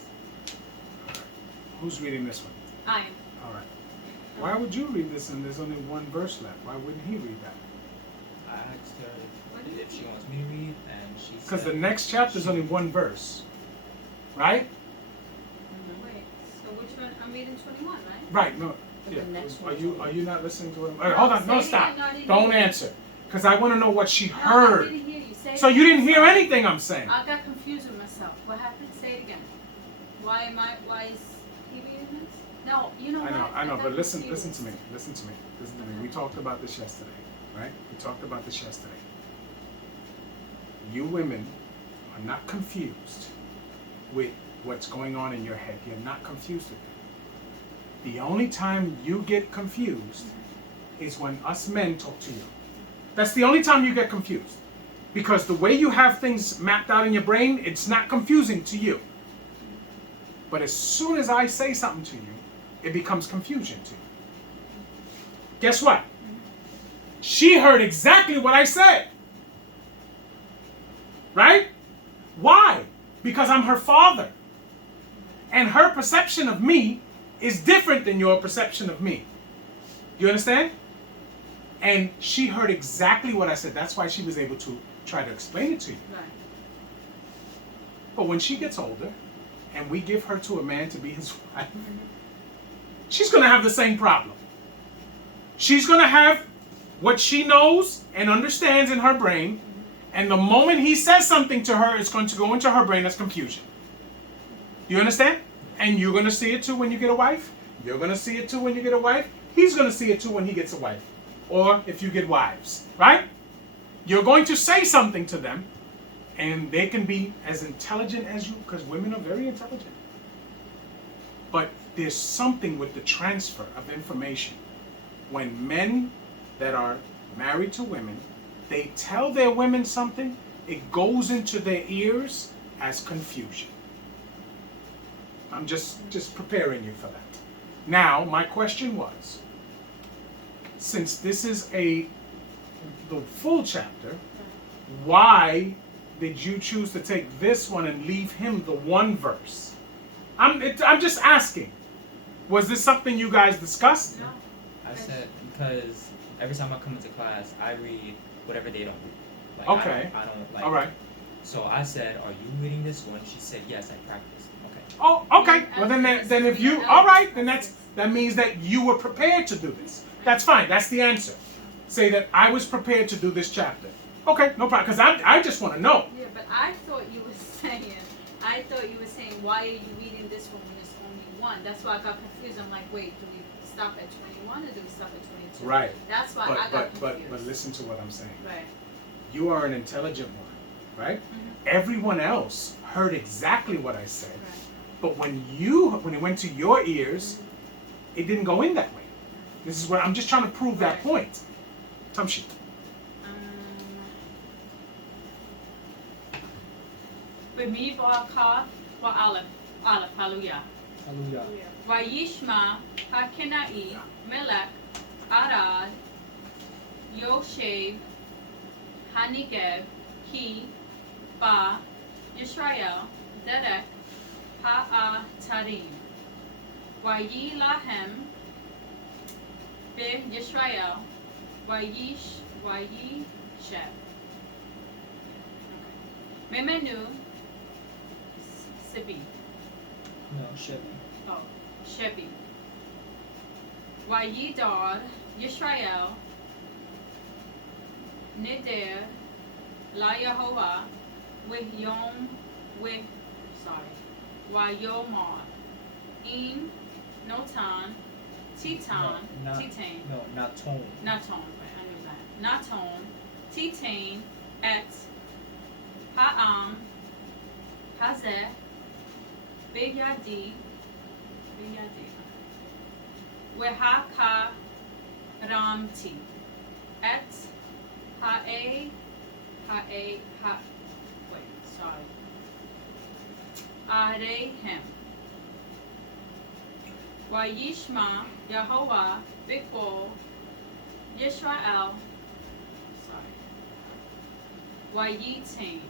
Who's reading this one? I am. All right. Why would you read this and there's only one verse left? Why wouldn't he read that? I asked her if she wants me to read, and she said... Because the next chapter is only one verse. Right? Wait, so which one? I'm reading 21, right? Right. No. But Yeah. the next Are one's you not listening to him? Hold on. Say No, it stop. again. No, I didn't Don't hear you. answer. Because I want to know what she No, I heard. didn't hear you. Say it So you again. didn't hear anything I'm saying. I got confused with myself. What happened? Say it again. Why No, you know what? I know, got but listen to me. confused. Listen to me. We talked about this yesterday, right? We talked about this yesterday. You women are not confused with what's going on in your head. You're not confused with it. The only time you get confused is when us men talk to you. That's the only time you get confused. Because the way you have things mapped out in your brain, it's not confusing to you. But as soon as I say something to you, it becomes confusion to you. Guess what? She heard exactly what I said. Right? Why? Because I'm her father. And her perception of me is different than your perception of me. You understand? And she heard exactly what I said. That's why she was able to try to explain it to you. Right. But when she gets older and we give her to a man to be his wife, she's going to have the same problem. She's going to have what she knows and understands in her brain, and the moment he says something to her, it's going to go into her brain as confusion. You understand? And you're going to see it too when you get a wife. You're going to see it too when you get a wife. He's going to see it too when he gets a wife. Or if you get wives, right? You're going to say something to them, and they can be as intelligent as you, because women are very intelligent. But there's something with the transfer of information. When men that are married to women, they tell their women something, it goes into their ears as confusion. I'm just preparing you for that. Now, my question was, since this is the full chapter, why did you choose to take this one and leave him the one verse? I'm just asking. Was this something you guys discussed? No. I said because every time I come into class, I read whatever they don't read. Like, Okay. I don't like. All right. So I said, "Are you reading this one?" She said, "Yes, I practiced." Okay. Oh, okay. Well, then if you, all right, then that means that you were prepared to do this. That's fine. That's the answer. Say that I was prepared to do this chapter. Okay, no problem. Because I just want to know. Yeah, but I thought you were saying, why are you reading this one when it's only one? That's why I got confused. I'm like, wait, do we stop at 21 or do we stop at 22? Right. That's why I got confused. But listen to what I'm saying. Right. You are an intelligent woman, right? Mm-hmm. Everyone else heard exactly what I said. Right. But when it went to your ears, it didn't go in that way. This is what I'm just trying to prove that point. Tamshi. B'mivarka wa Aleph, hallelujah. Hallelujah. Vayishma hakenai melech arad yoshev hanigev ki ba Yisrael derek ha'atarim. Vayi lahem be Yisrael vayi shev. Memenu Sibi. No, Chevy. Oh, Shebi. Vayidar Yisrael Neder La Yehovah Vayomar In Notan Titan Titain No, not tone. Naton, right, I knew that. Naton Titain et Ha'am Hazeh Biyadi Wehaka Ramti Et Ha'e wait, sorry. Arehem Vayishma Yehovah Bikol Yisrael sorry. Vayitain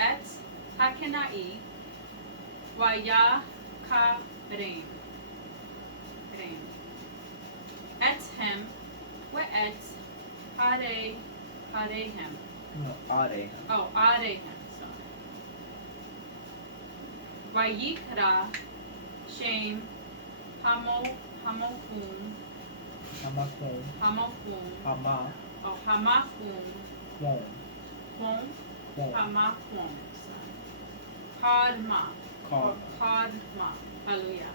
Et Hakenai Vaya Kareem. Et hem, we et harehem. No, Arehem. Oh, arehem, sorry. Vayikra Shem Hamokum Hamakum. Hama. oh Hamakum Kwon. Kwon Kwon. Hamakum, sorry. Padma. Karma. Padma. Hallelujah.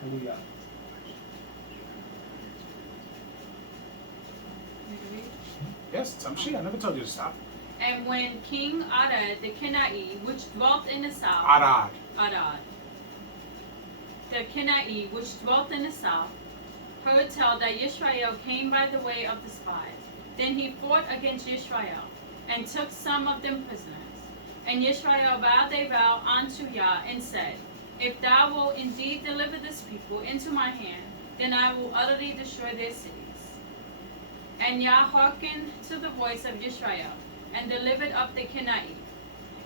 Hallelujah. Yes, Tamshi, I never told you to stop. And when King Arad the Kenai, which dwelt in the south, Arad. the Kenai, which dwelt in the south, heard tell that Yisrael came by the way of the spies. Then he fought against Yisrael, and took some of them prisoners. And Yisrael vowed a vow unto Yah, and said, If thou wilt indeed deliver this people into my hand, then I will utterly destroy their cities. And Yah hearkened to the voice of Yisrael, and delivered up the Kenai.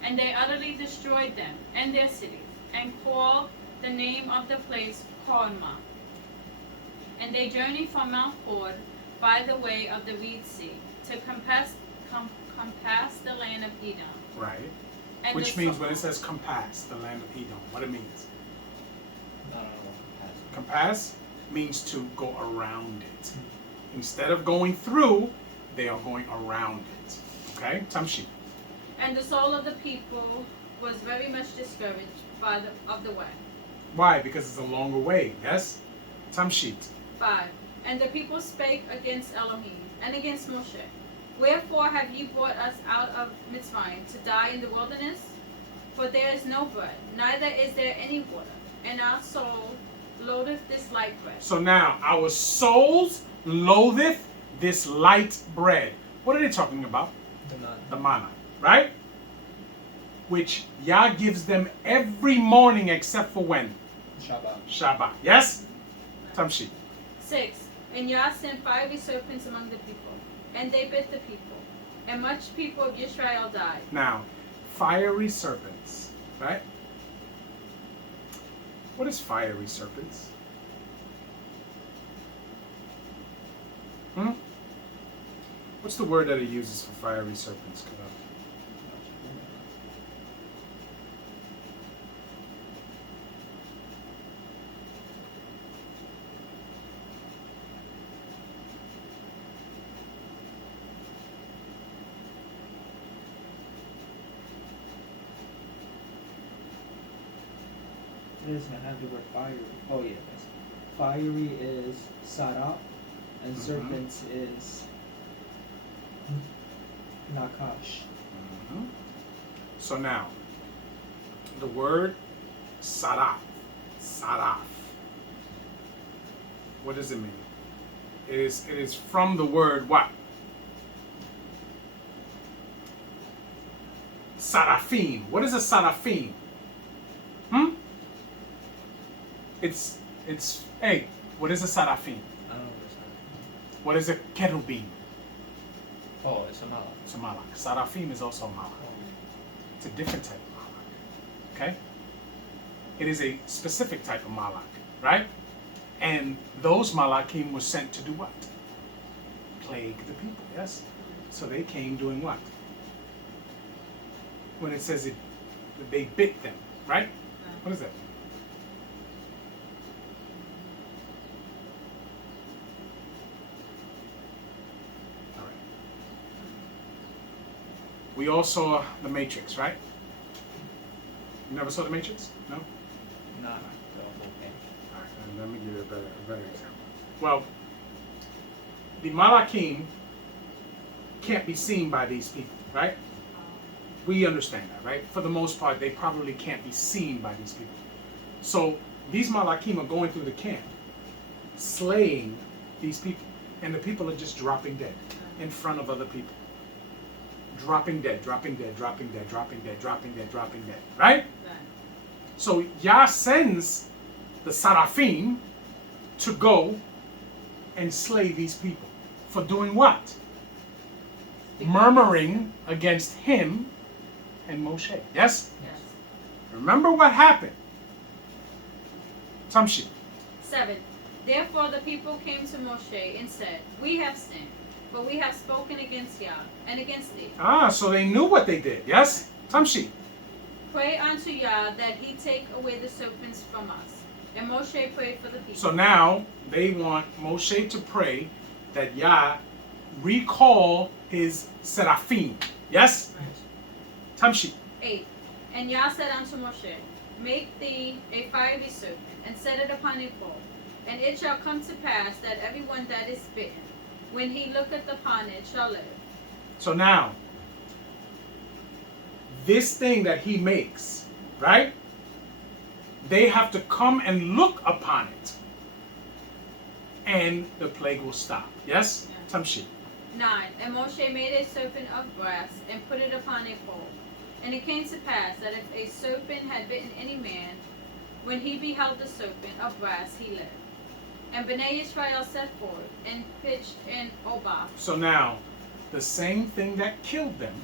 And they utterly destroyed them and their cities, and called the name of the place Korma. And they journeyed from Mount Hor by the way of the Reed Sea to compass the land of Edom. Right. And Which the means when it says compass, the land of Edom, what it means? No. Compass means to go around it. Instead of going through, they are going around it. Okay? Tamshi. And the soul of the people was very much discouraged of the way. Why? Because it's a longer way. Yes? Tamshi. 5. And the people spake against Elohim and against Moshe. Wherefore have you brought us out of Mitzrayim to die in the wilderness? For there is no bread, neither is there any water, and our soul loatheth this light bread. So now, our souls loatheth this light bread. What are they talking about? The manna, right? Which Yah gives them every morning except for when? Shabbat. Yes? Tamshi. 6. And Yah sent fiery serpents among the people, and they bit the people, and much people of Israel died. Now, fiery serpents, right? What is fiery serpents? What's the word that it uses for fiery serpents? It doesn't have the word fiery. Oh yeah, yes. Fiery is sarap, and serpents is nakash. So now, the word saraf. What does it mean? It is from the word what? Seraphim. What is a seraphim? It's hey, what is a seraphim? I don't know what it's What is a cherubim? Oh, it's a malach. It's a malach. Seraphim is also a malach. It's a different type of malach. Okay? It is a specific type of malach, right? And those malachim were sent to do what? Plague the people, yes? So they came doing what? When it says they bit them, right? What is that? All right. We all saw The Matrix, right? You never saw The Matrix? No? Not the whole thing. All right, and let me give you a better example. Well, the Malachim can't be seen by these people, right? We understand that, right? For the most part, they probably can't be seen by these people. So these Malachim are going through the camp, slaying these people, and the people are just dropping dead in front of other people. Dropping dead, dropping dead, dropping dead, dropping dead, dropping dead, dropping dead, right? So Yah sends the Seraphim to go and slay these people. For doing what? Murmuring against him and Moshe. Yes? Yes. Remember what happened. Tamshi. 7. Therefore the people came to Moshe and said, We have sinned, for we have spoken against Yah and against thee. So they knew what they did. Yes? Tamshi. Pray unto Yah that he take away the serpents from us. And Moshe prayed for the people. So now they want Moshe to pray that Yah recall his seraphim. Yes? Tamshi. 8. And Yah said unto Moshe, Make thee a fiery serpent, and set it upon a pole. And it shall come to pass that everyone that is bitten, when he looketh upon it, shall live. So now, this thing that he makes, right? They have to come and look upon it. And the plague will stop. Yes? Yeah. Tamshi. 9. And Moshe made a serpent of brass and put it upon a pole. And it came to pass that if a serpent had bitten any man, when he beheld the serpent of brass, he lived. And Bnei Israel set forth and pitched in Obah. So now, the same thing that killed them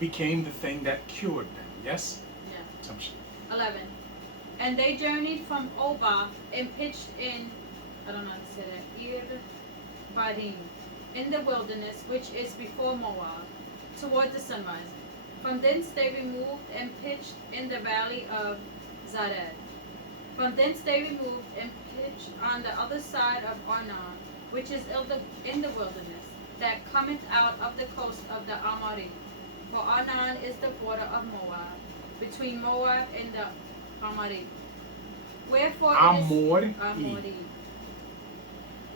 became the thing that cured them. Yes? Yeah. Tamshi. 11. And they journeyed from Obah and pitched in, I don't know how to say that, Ir Badim, in the wilderness which is before Moab, toward the sunrise. From thence they removed and pitched in the valley of Zared. From thence they removed and pitched on the other side of Arnon, which is in the wilderness, that cometh out of the coast of the Amorim. For Arnon is the border of Moab, between Moab and the Amorim. Wherefore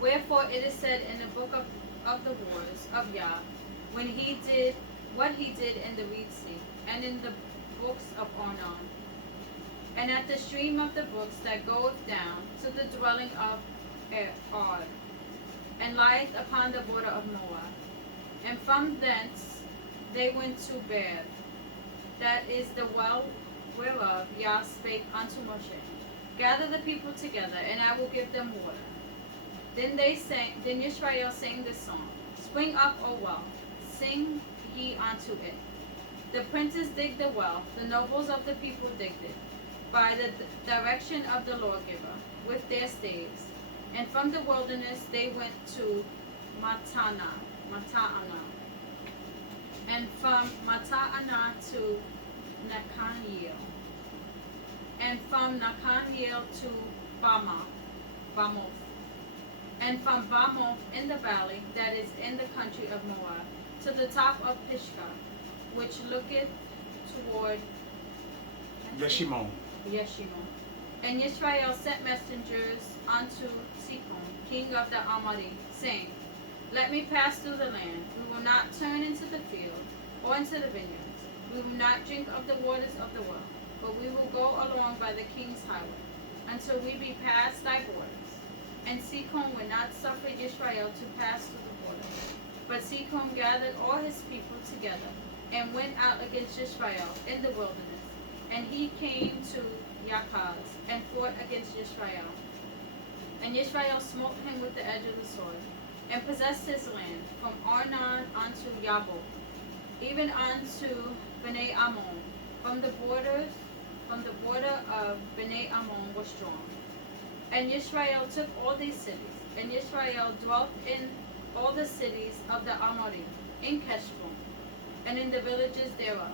Wherefore it is said in the book of the wars of Yah, when he did what he did in the Reed Sea, and in the books of Arnon, and at the stream of the brooks that goeth down to the dwelling of Ar, and lieth upon the border of Moab. And from thence they went to Beer, that is the well whereof Yah spake unto Moshe, gather the people together, and I will give them water. Then Yisrael sang this song, Spring up, O well, sing ye unto it. The princes digged the well, the nobles of the people digged it, by the direction of the lawgiver, with their staves. And from the wilderness they went to Matana, and from Matana to Nakaniel, and from Nakaniel to Bamoth, and from Bamoth in the valley that is in the country of Moab, to the top of Pisgah, which looketh toward Yeshimon. And Yisrael sent messengers unto Sichon, king of the Amorim, saying, Let me pass through the land. We will not turn into the field or into the vineyards. We will not drink of the waters of the well, but we will go along by the king's highway, until we be past thy borders. And Sichon would not suffer Yisrael to pass through the border. But Sichon gathered all his people together, and went out against Yisrael in the wilderness. And he came to Yakaz, and fought against Yisrael. And Yisrael smote him with the edge of the sword, and possessed his land, from Arnon unto Yabok, even unto Bnei Ammon. From the border of Bnei Ammon was drawn. And Yisrael took all these cities, and Yisrael dwelt in all the cities of the Amorim, in Keshbon, and in the villages thereof.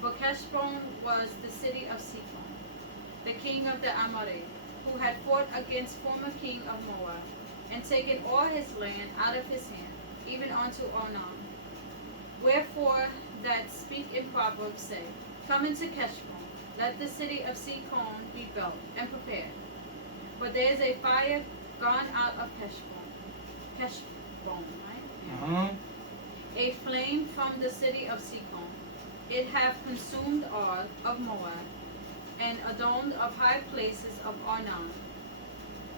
For Keshbon was the city of Sichon, the king of the Amorim, who had fought against former king of Moab, and taken all his land out of his hand, even unto Arnon. Wherefore that speak in Proverbs say, Come into Keshbon, let the city of Sichon be built and prepared. For there is a fire gone out of Keshbon, right? A flame from the city of Sichon. It hath consumed Og of Moab, and adorned of high places of Arnon.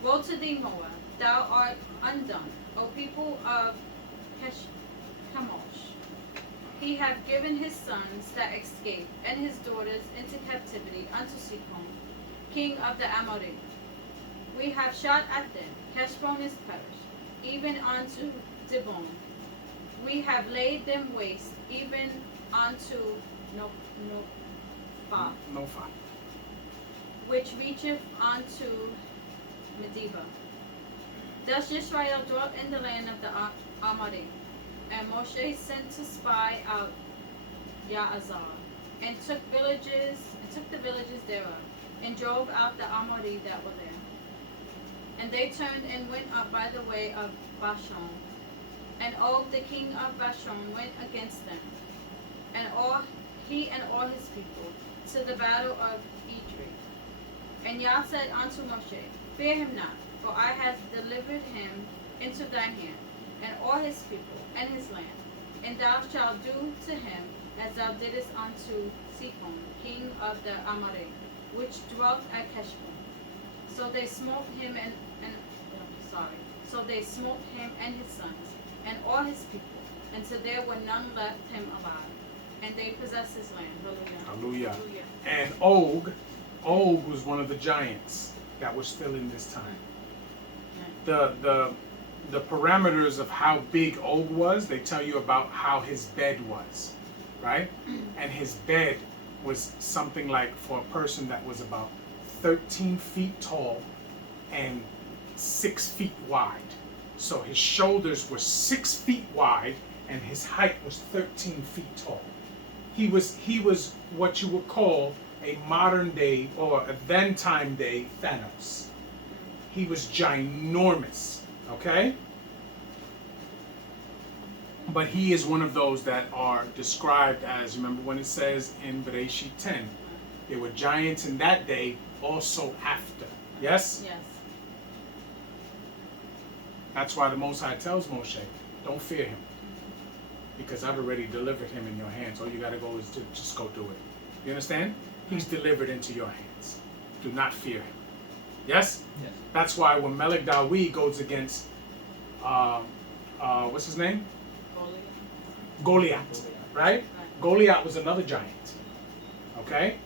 Woe to thee, Moab, thou art undone, O people of Chemosh. He hath given his sons that escaped, and his daughters into captivity unto Sichon, king of the Amorim. We have shot at them, Heshbon is perished, even unto Dibon. We have laid them waste, even unto Nophah, which reacheth unto Medeba. Thus Israel dwelt in the land of the Amorim, and Moshe sent to spy out Yaazar, and took the villages thereof, and drove out the Amorim that were there. And they turned and went up by the way of Bashan, and Og the king of Bashan went against them, and he and all his people, to the battle of Edrei. And Yah said unto Moshe, Fear him not, for I have delivered him into thine hand, and all his people, and his land, And thou shalt do to him as thou didst unto Sihon, king of the Amorite, which dwelt at Heshbon. So they smote him So they smote him and his sons, and all his people, until there were none left him alive. And they possessed his land. Hallelujah. Hallelujah. And Og was one of the giants that was still in this time. The parameters of how big Og was, they tell you about how his bed was, right? And his bed was something like, for a person that was about 13 feet tall and 6 feet wide. So his shoulders were 6 feet wide and his height was 13 feet tall. He was what you would call a modern day or a then time day Thanos. He was ginormous, okay? But he is one of those that are described as, remember when it says in Bereshit 10, there were giants in that day also after. Yes? Yes. That's why the Most High tells Moshe, don't fear him. Because I've already delivered him in your hands. All you got to go is to just go do it. You understand? He's delivered into your hands. Do not fear him. Yes? Yes. That's why when Melech Dawi goes against, what's his name? Goliath. Right? Goliath was another giant. Okay?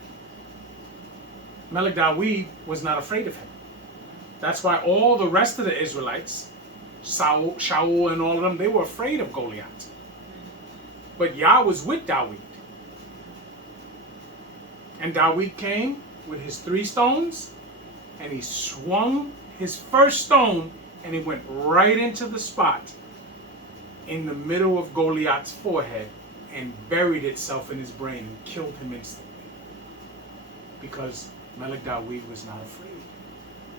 Melech Dawi was not afraid of him. That's why all the rest of the Israelites, Shaul and all of them, they were afraid of Goliath. But Yah was with Dawid. And Dawid came with his 3 stones, and he swung his first stone, and it went right into the spot in the middle of Goliath's forehead and buried itself in his brain and killed him instantly. Because Melech Dawid was not afraid.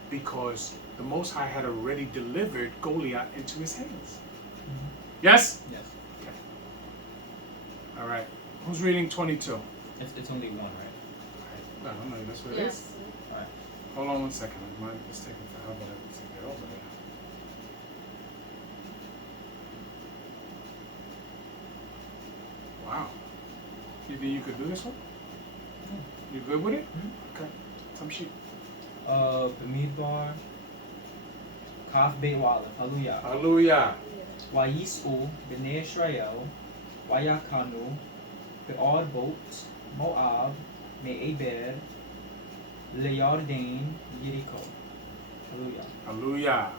Because the Most High had already delivered Goliath into his hands. Yes? Yes. Okay. All right. Who's reading 22? It's only one, right? No, I don't know. That's what it is. Yes. Hold on 1 second. Mine is taking forever to get over there. Wow. You think you could do this one? You good with it? Okay. Some sheet. Bamidbar, Kaf Beit Walef, Hallelujah. Hallelujah. Vayis'u b'nei Yisrael, Vayakanu, be'od bot, Moab, me'eber, le'yarden, Yericho. Hallelujah. Hallelujah.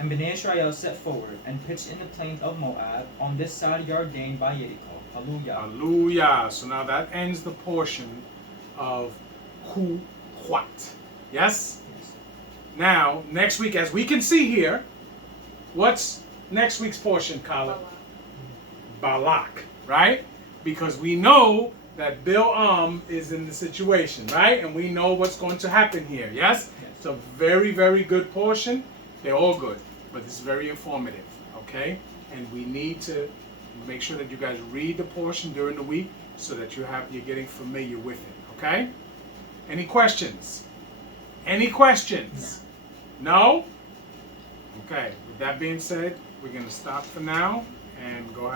And Bnei Israel set forward and pitched in the plains of Moab on this side Yarden by Yericho. Hallelujah. Hallelujah. So now that ends the portion of Chuqwat. Yes? Yes. Now, next week, as we can see here, what's next week's portion, Kala? Balak, right? Because we know that Bil'am is in the situation, right? And we know what's going to happen here, yes? It's a very, very good portion. They're all good, but it's very informative, okay? And we need to make sure that you guys read the portion during the week so that you're getting familiar with it, okay? Any questions? Any questions? No? Okay, with that being said, we're going to stop for now and go have